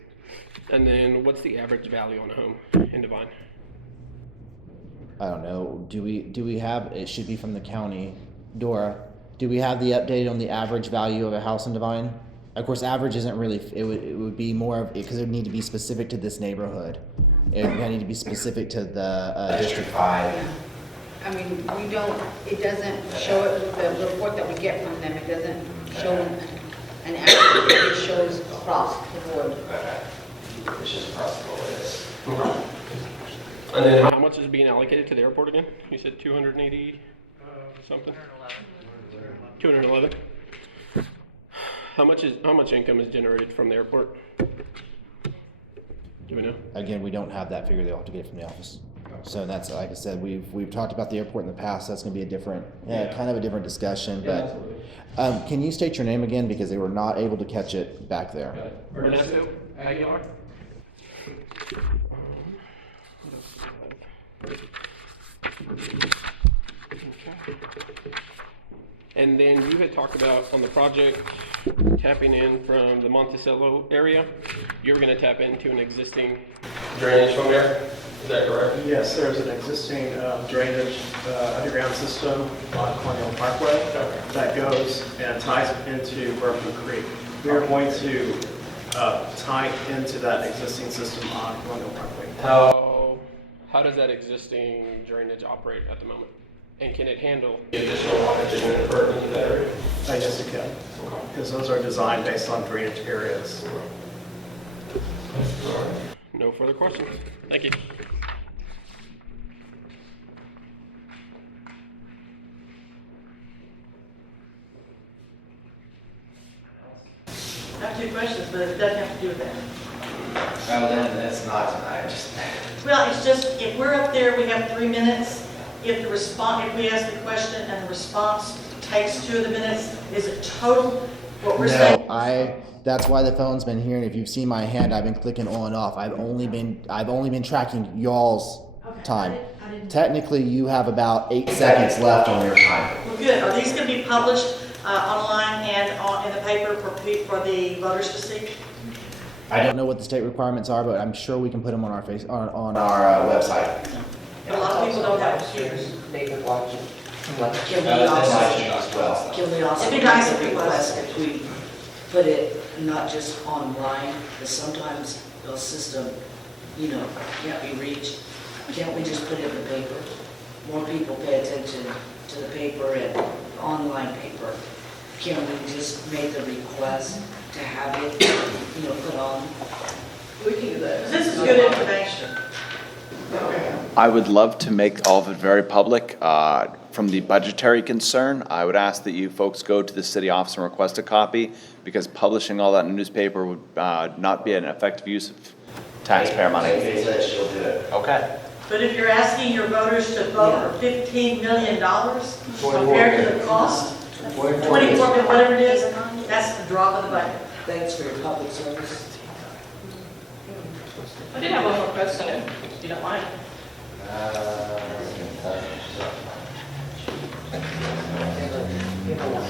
And then what's the average value on a home in Devine? I don't know. Do we have? It should be from the county. Dora, do we have the update on the average value of a house in Devine? Of course, average isn't really. It would be more of because it would need to be specific to this neighborhood. It would need to be specific to the District 5. I mean, it doesn't show it with the report that we get from them, it doesn't show an average, it just shows across the board. Okay. It's just across the board, it is. And then how much is being allocated to the airport again? You said 280 something? 211. How much income is generated from the airport? Do we know? Again, we don't have that figure. They'll have to get it from the office. So that's, like I said, we've talked about the airport in the past. That's going to be a different, kind of a different discussion. But can you state your name again because they were not able to catch it back there? Ernesto Aguilar. And then you had talked about on the project tapping in from the Monticello area. You were going to tap into an existing drainage from there. Is that correct? Yes, there's an existing drainage underground system on Colonial Parkway that goes and ties into Burnt Boot Creek. We are going to tie into that existing system on Colonial Parkway. How does that existing drainage operate at the moment? And can it handle the additional water that you're going to burn into that area? I guess it can, because those are designed based on drainage areas. No further questions. Thank you. I have two questions, but it doesn't have to do with that. Well, then it's not tonight, just. Well, it's just, if we're up there, we have 3 minutes. If the response, if we ask the question and the response takes 2 of the minutes, is it total what we're saying? No, that's why the phone's been here, and if you've seen my hand, I've been clicking on and off. I've only been tracking y'all's time. Technically, you have about 8 seconds left on your time. Well, good. Are these going to be published online and in the paper for the voters to see? I don't know what the state requirements are, but I'm sure we can put them on our on our website. A lot of people don't have computers. They could watch it. Can we That's my also, change as well. can we also It'd be nice if make it a was. request if we put it not just online, because sometimes the system, can't be reached. Can't we just put it in the paper? More people pay attention to the paper and online paper. Can we just make the request to have it, put on? We can do that. This is good information. I would love to make all of it very public. From the budgetary concern, I would ask that you folks go to the city office and request a copy, because publishing all that in the newspaper would not be an effective use of taxpayer money. They said she'll do it. Okay. But if you're asking your voters to vote for $15 million compared to the cost, 24, whatever it is, that's the drop in the bucket. Thanks for your public service. I did have one more question, if you don't mind.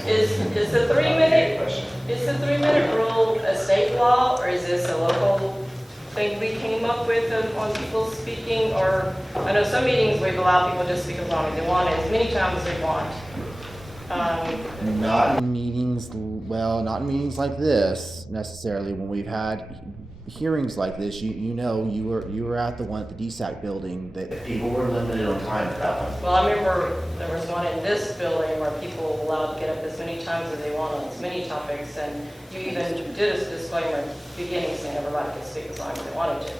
Is the 3-minute rule a state law, or is this a local thing we came up with on people speaking? Or I know some meetings we've allowed people to just speak as long as they want, as many times as they want. Not in meetings, not in meetings like this necessarily. When we've had hearings like this, you were at the one at the DSAC building that People were limited on time for that one. Well, I remember there was one in this building where people were allowed to get up as many times as they want on as many topics, and you even did a disclaimer at the beginning saying everybody could speak as long as they wanted to,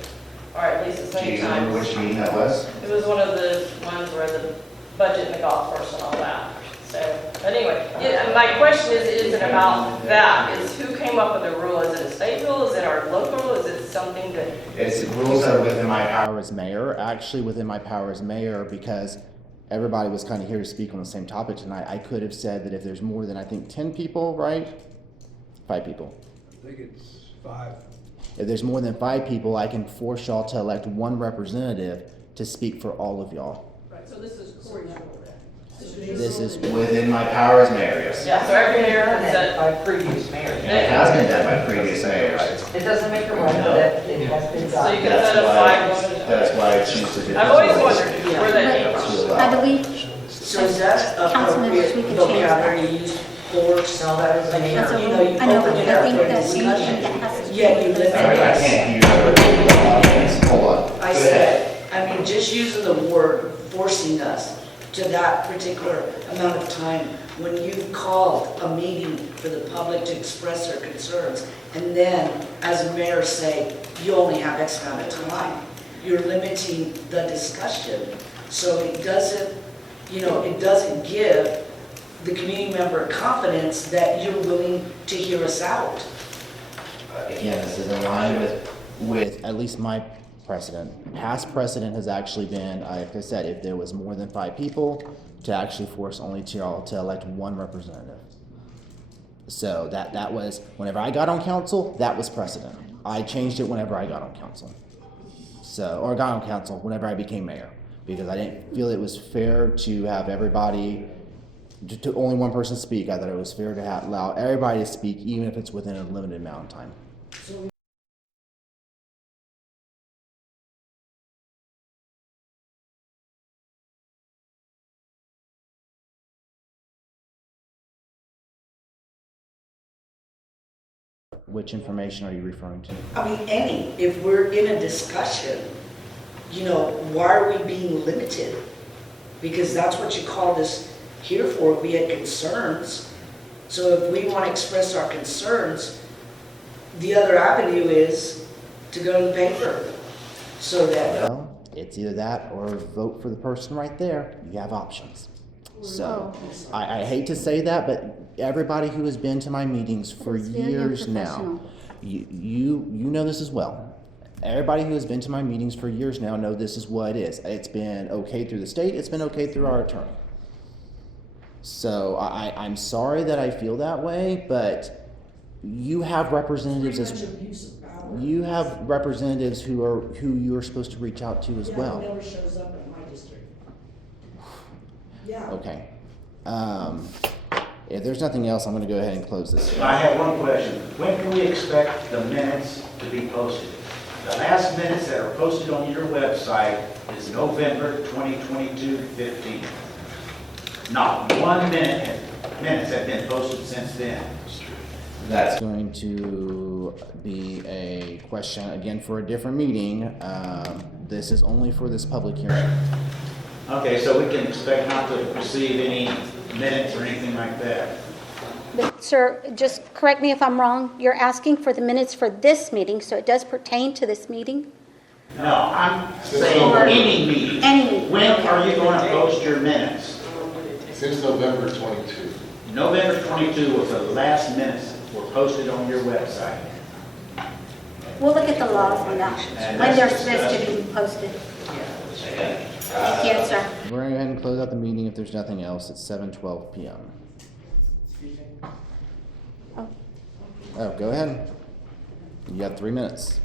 or at least as Do many you times. remember which meeting that was? It was one of the ones where the budget and the golf course and all that. So, but anyway, my question isn't about that. Is who came up with the rule? Is it a state rule? Is it our local rule? Is it something that? It's rules that are within my power. power as mayor, actually within my power as mayor, because everybody was kind of here to speak on the same topic tonight. I could have said that if there's more than, I think, 10 people, right? 5 people. I think it's 5. If there's more than 5 people, I can force y'all to elect one representative to speak for all of y'all. Right, so this is Cory's rule then? This is within my power as mayor, yes. Yeah, so every mayor has said. By previous mayors. It has been done by previous mayors. It doesn't make it right, but it has been So you done. can set up 5. That's why I choose to do this. I've always wondered where that came from. I believe, So is that Council members, we appropriate can change that. vocabulary used for, No, that is a mayor. That's a you know, rule. you I know, open but it I up think for that discussion. that has to do Yeah, you with limit the- I can't use the hold on. I Go said, ahead. just using the word forcing us to that particular amount of time, when you've called a meeting for the public to express their concerns, and then as a mayor say, you only have X amount of time, you're limiting the discussion. So it doesn't, it doesn't give the community member confidence that you're willing to hear us out. Again, this is in line with at least my precedent. Past precedent has actually been, like I said, if there was more than 5 people, to actually force only to y'all to elect one representative. So that was, whenever I got on council, that was precedent. I changed it whenever I got on council. Or got on council whenever I became mayor, because I didn't feel it was fair to have everybody, to only one person speak. I thought it was fair to allow everybody to speak, even if it's within a limited amount of time. Which information are you referring to? I mean, if we're in a discussion, why are we being limited? Because that's what you called us here for. We had concerns. So if we want to express our concerns, the other avenue is to go to the paper. So that, Well, it's either that or vote for the person right there. You have options. So, I hate to say that, but everybody who has been to my meetings for It's very years now, unprofessional. you know this as well. Everybody who has been to my meetings for years now know this is what it is. It's been okay through the state, it's been okay through our attorney. So I'm sorry that I feel that way, but you have representatives you have representatives who you're supposed to reach out to as well. never shows up in my district. Yeah. Okay. If there's nothing else, I'm going to go ahead and close this. I have one question. When can we expect the minutes to be posted? The last minutes that are posted on your website is November 2022-15. Not one minutes have been posted since then. That's going to be a question, again, for a different meeting. This is only for this public hearing. Okay, so we can expect not to receive any minutes or anything like that. But, sir, just correct me if I'm wrong. You're asking for the minutes for this meeting, so it does pertain to this meeting? No, I'm saying any meeting. Any meeting. When are you going to post your minutes? Since November 22. November 22 was the last minutes that were posted on your website. We'll look at the laws on that, when they're supposed to be posted. Thank you, sir. We're going to go ahead and close out the meeting if there's nothing else. It's 7:12 p.m. Oh, go ahead. You got 3 minutes.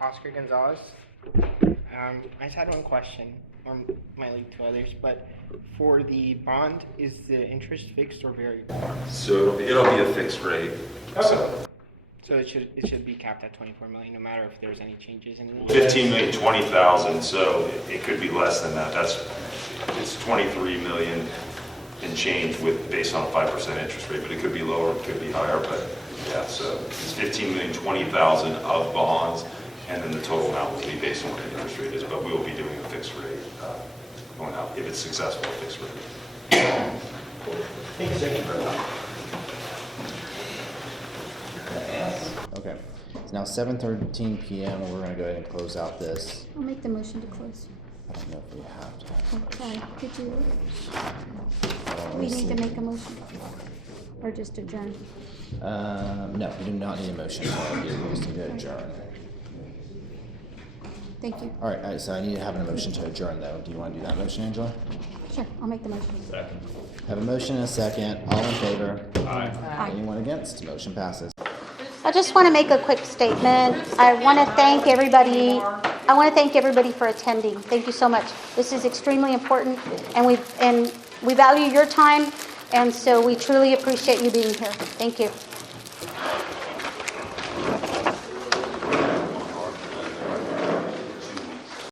Oscar Gonzalez. I just had one question, or might lead to others, but for the bond, is the interest fixed or variable? So it'll be a fixed rate. So it should be capped at 24 million, no matter if there's any changes in it? 15 million, 20,000, so it could be less than that. It's 23 million and change based on a 5% interest rate, but it could be lower, it could be higher, but yeah, so it's 15 million, 20,000 of bonds, and then the total amount will be based on what the interest rate is, but we will be doing a fixed rate going out, if it's successful, a fixed rate. Thank you very much. Okay. It's now 7:13 p.m. We're going to go ahead and close out this. I'll make the motion to close. I don't know if we have to. Okay, could you? Let We me need see. to make a motion, or just adjourn? No, we do not need a motion. We just need to adjourn. Thank you. All right, so I need to have a motion to adjourn, though. Do you want to do that motion, Angela? Sure, I'll make the motion. Second. Have a motion and a second. All in favor? Aye. Anyone against? Motion passes. I just want to make a quick statement. I want to thank everybody. I want to thank everybody for attending. Thank you so much. This is extremely important, and we value your time, and so we truly appreciate you being here. Thank you.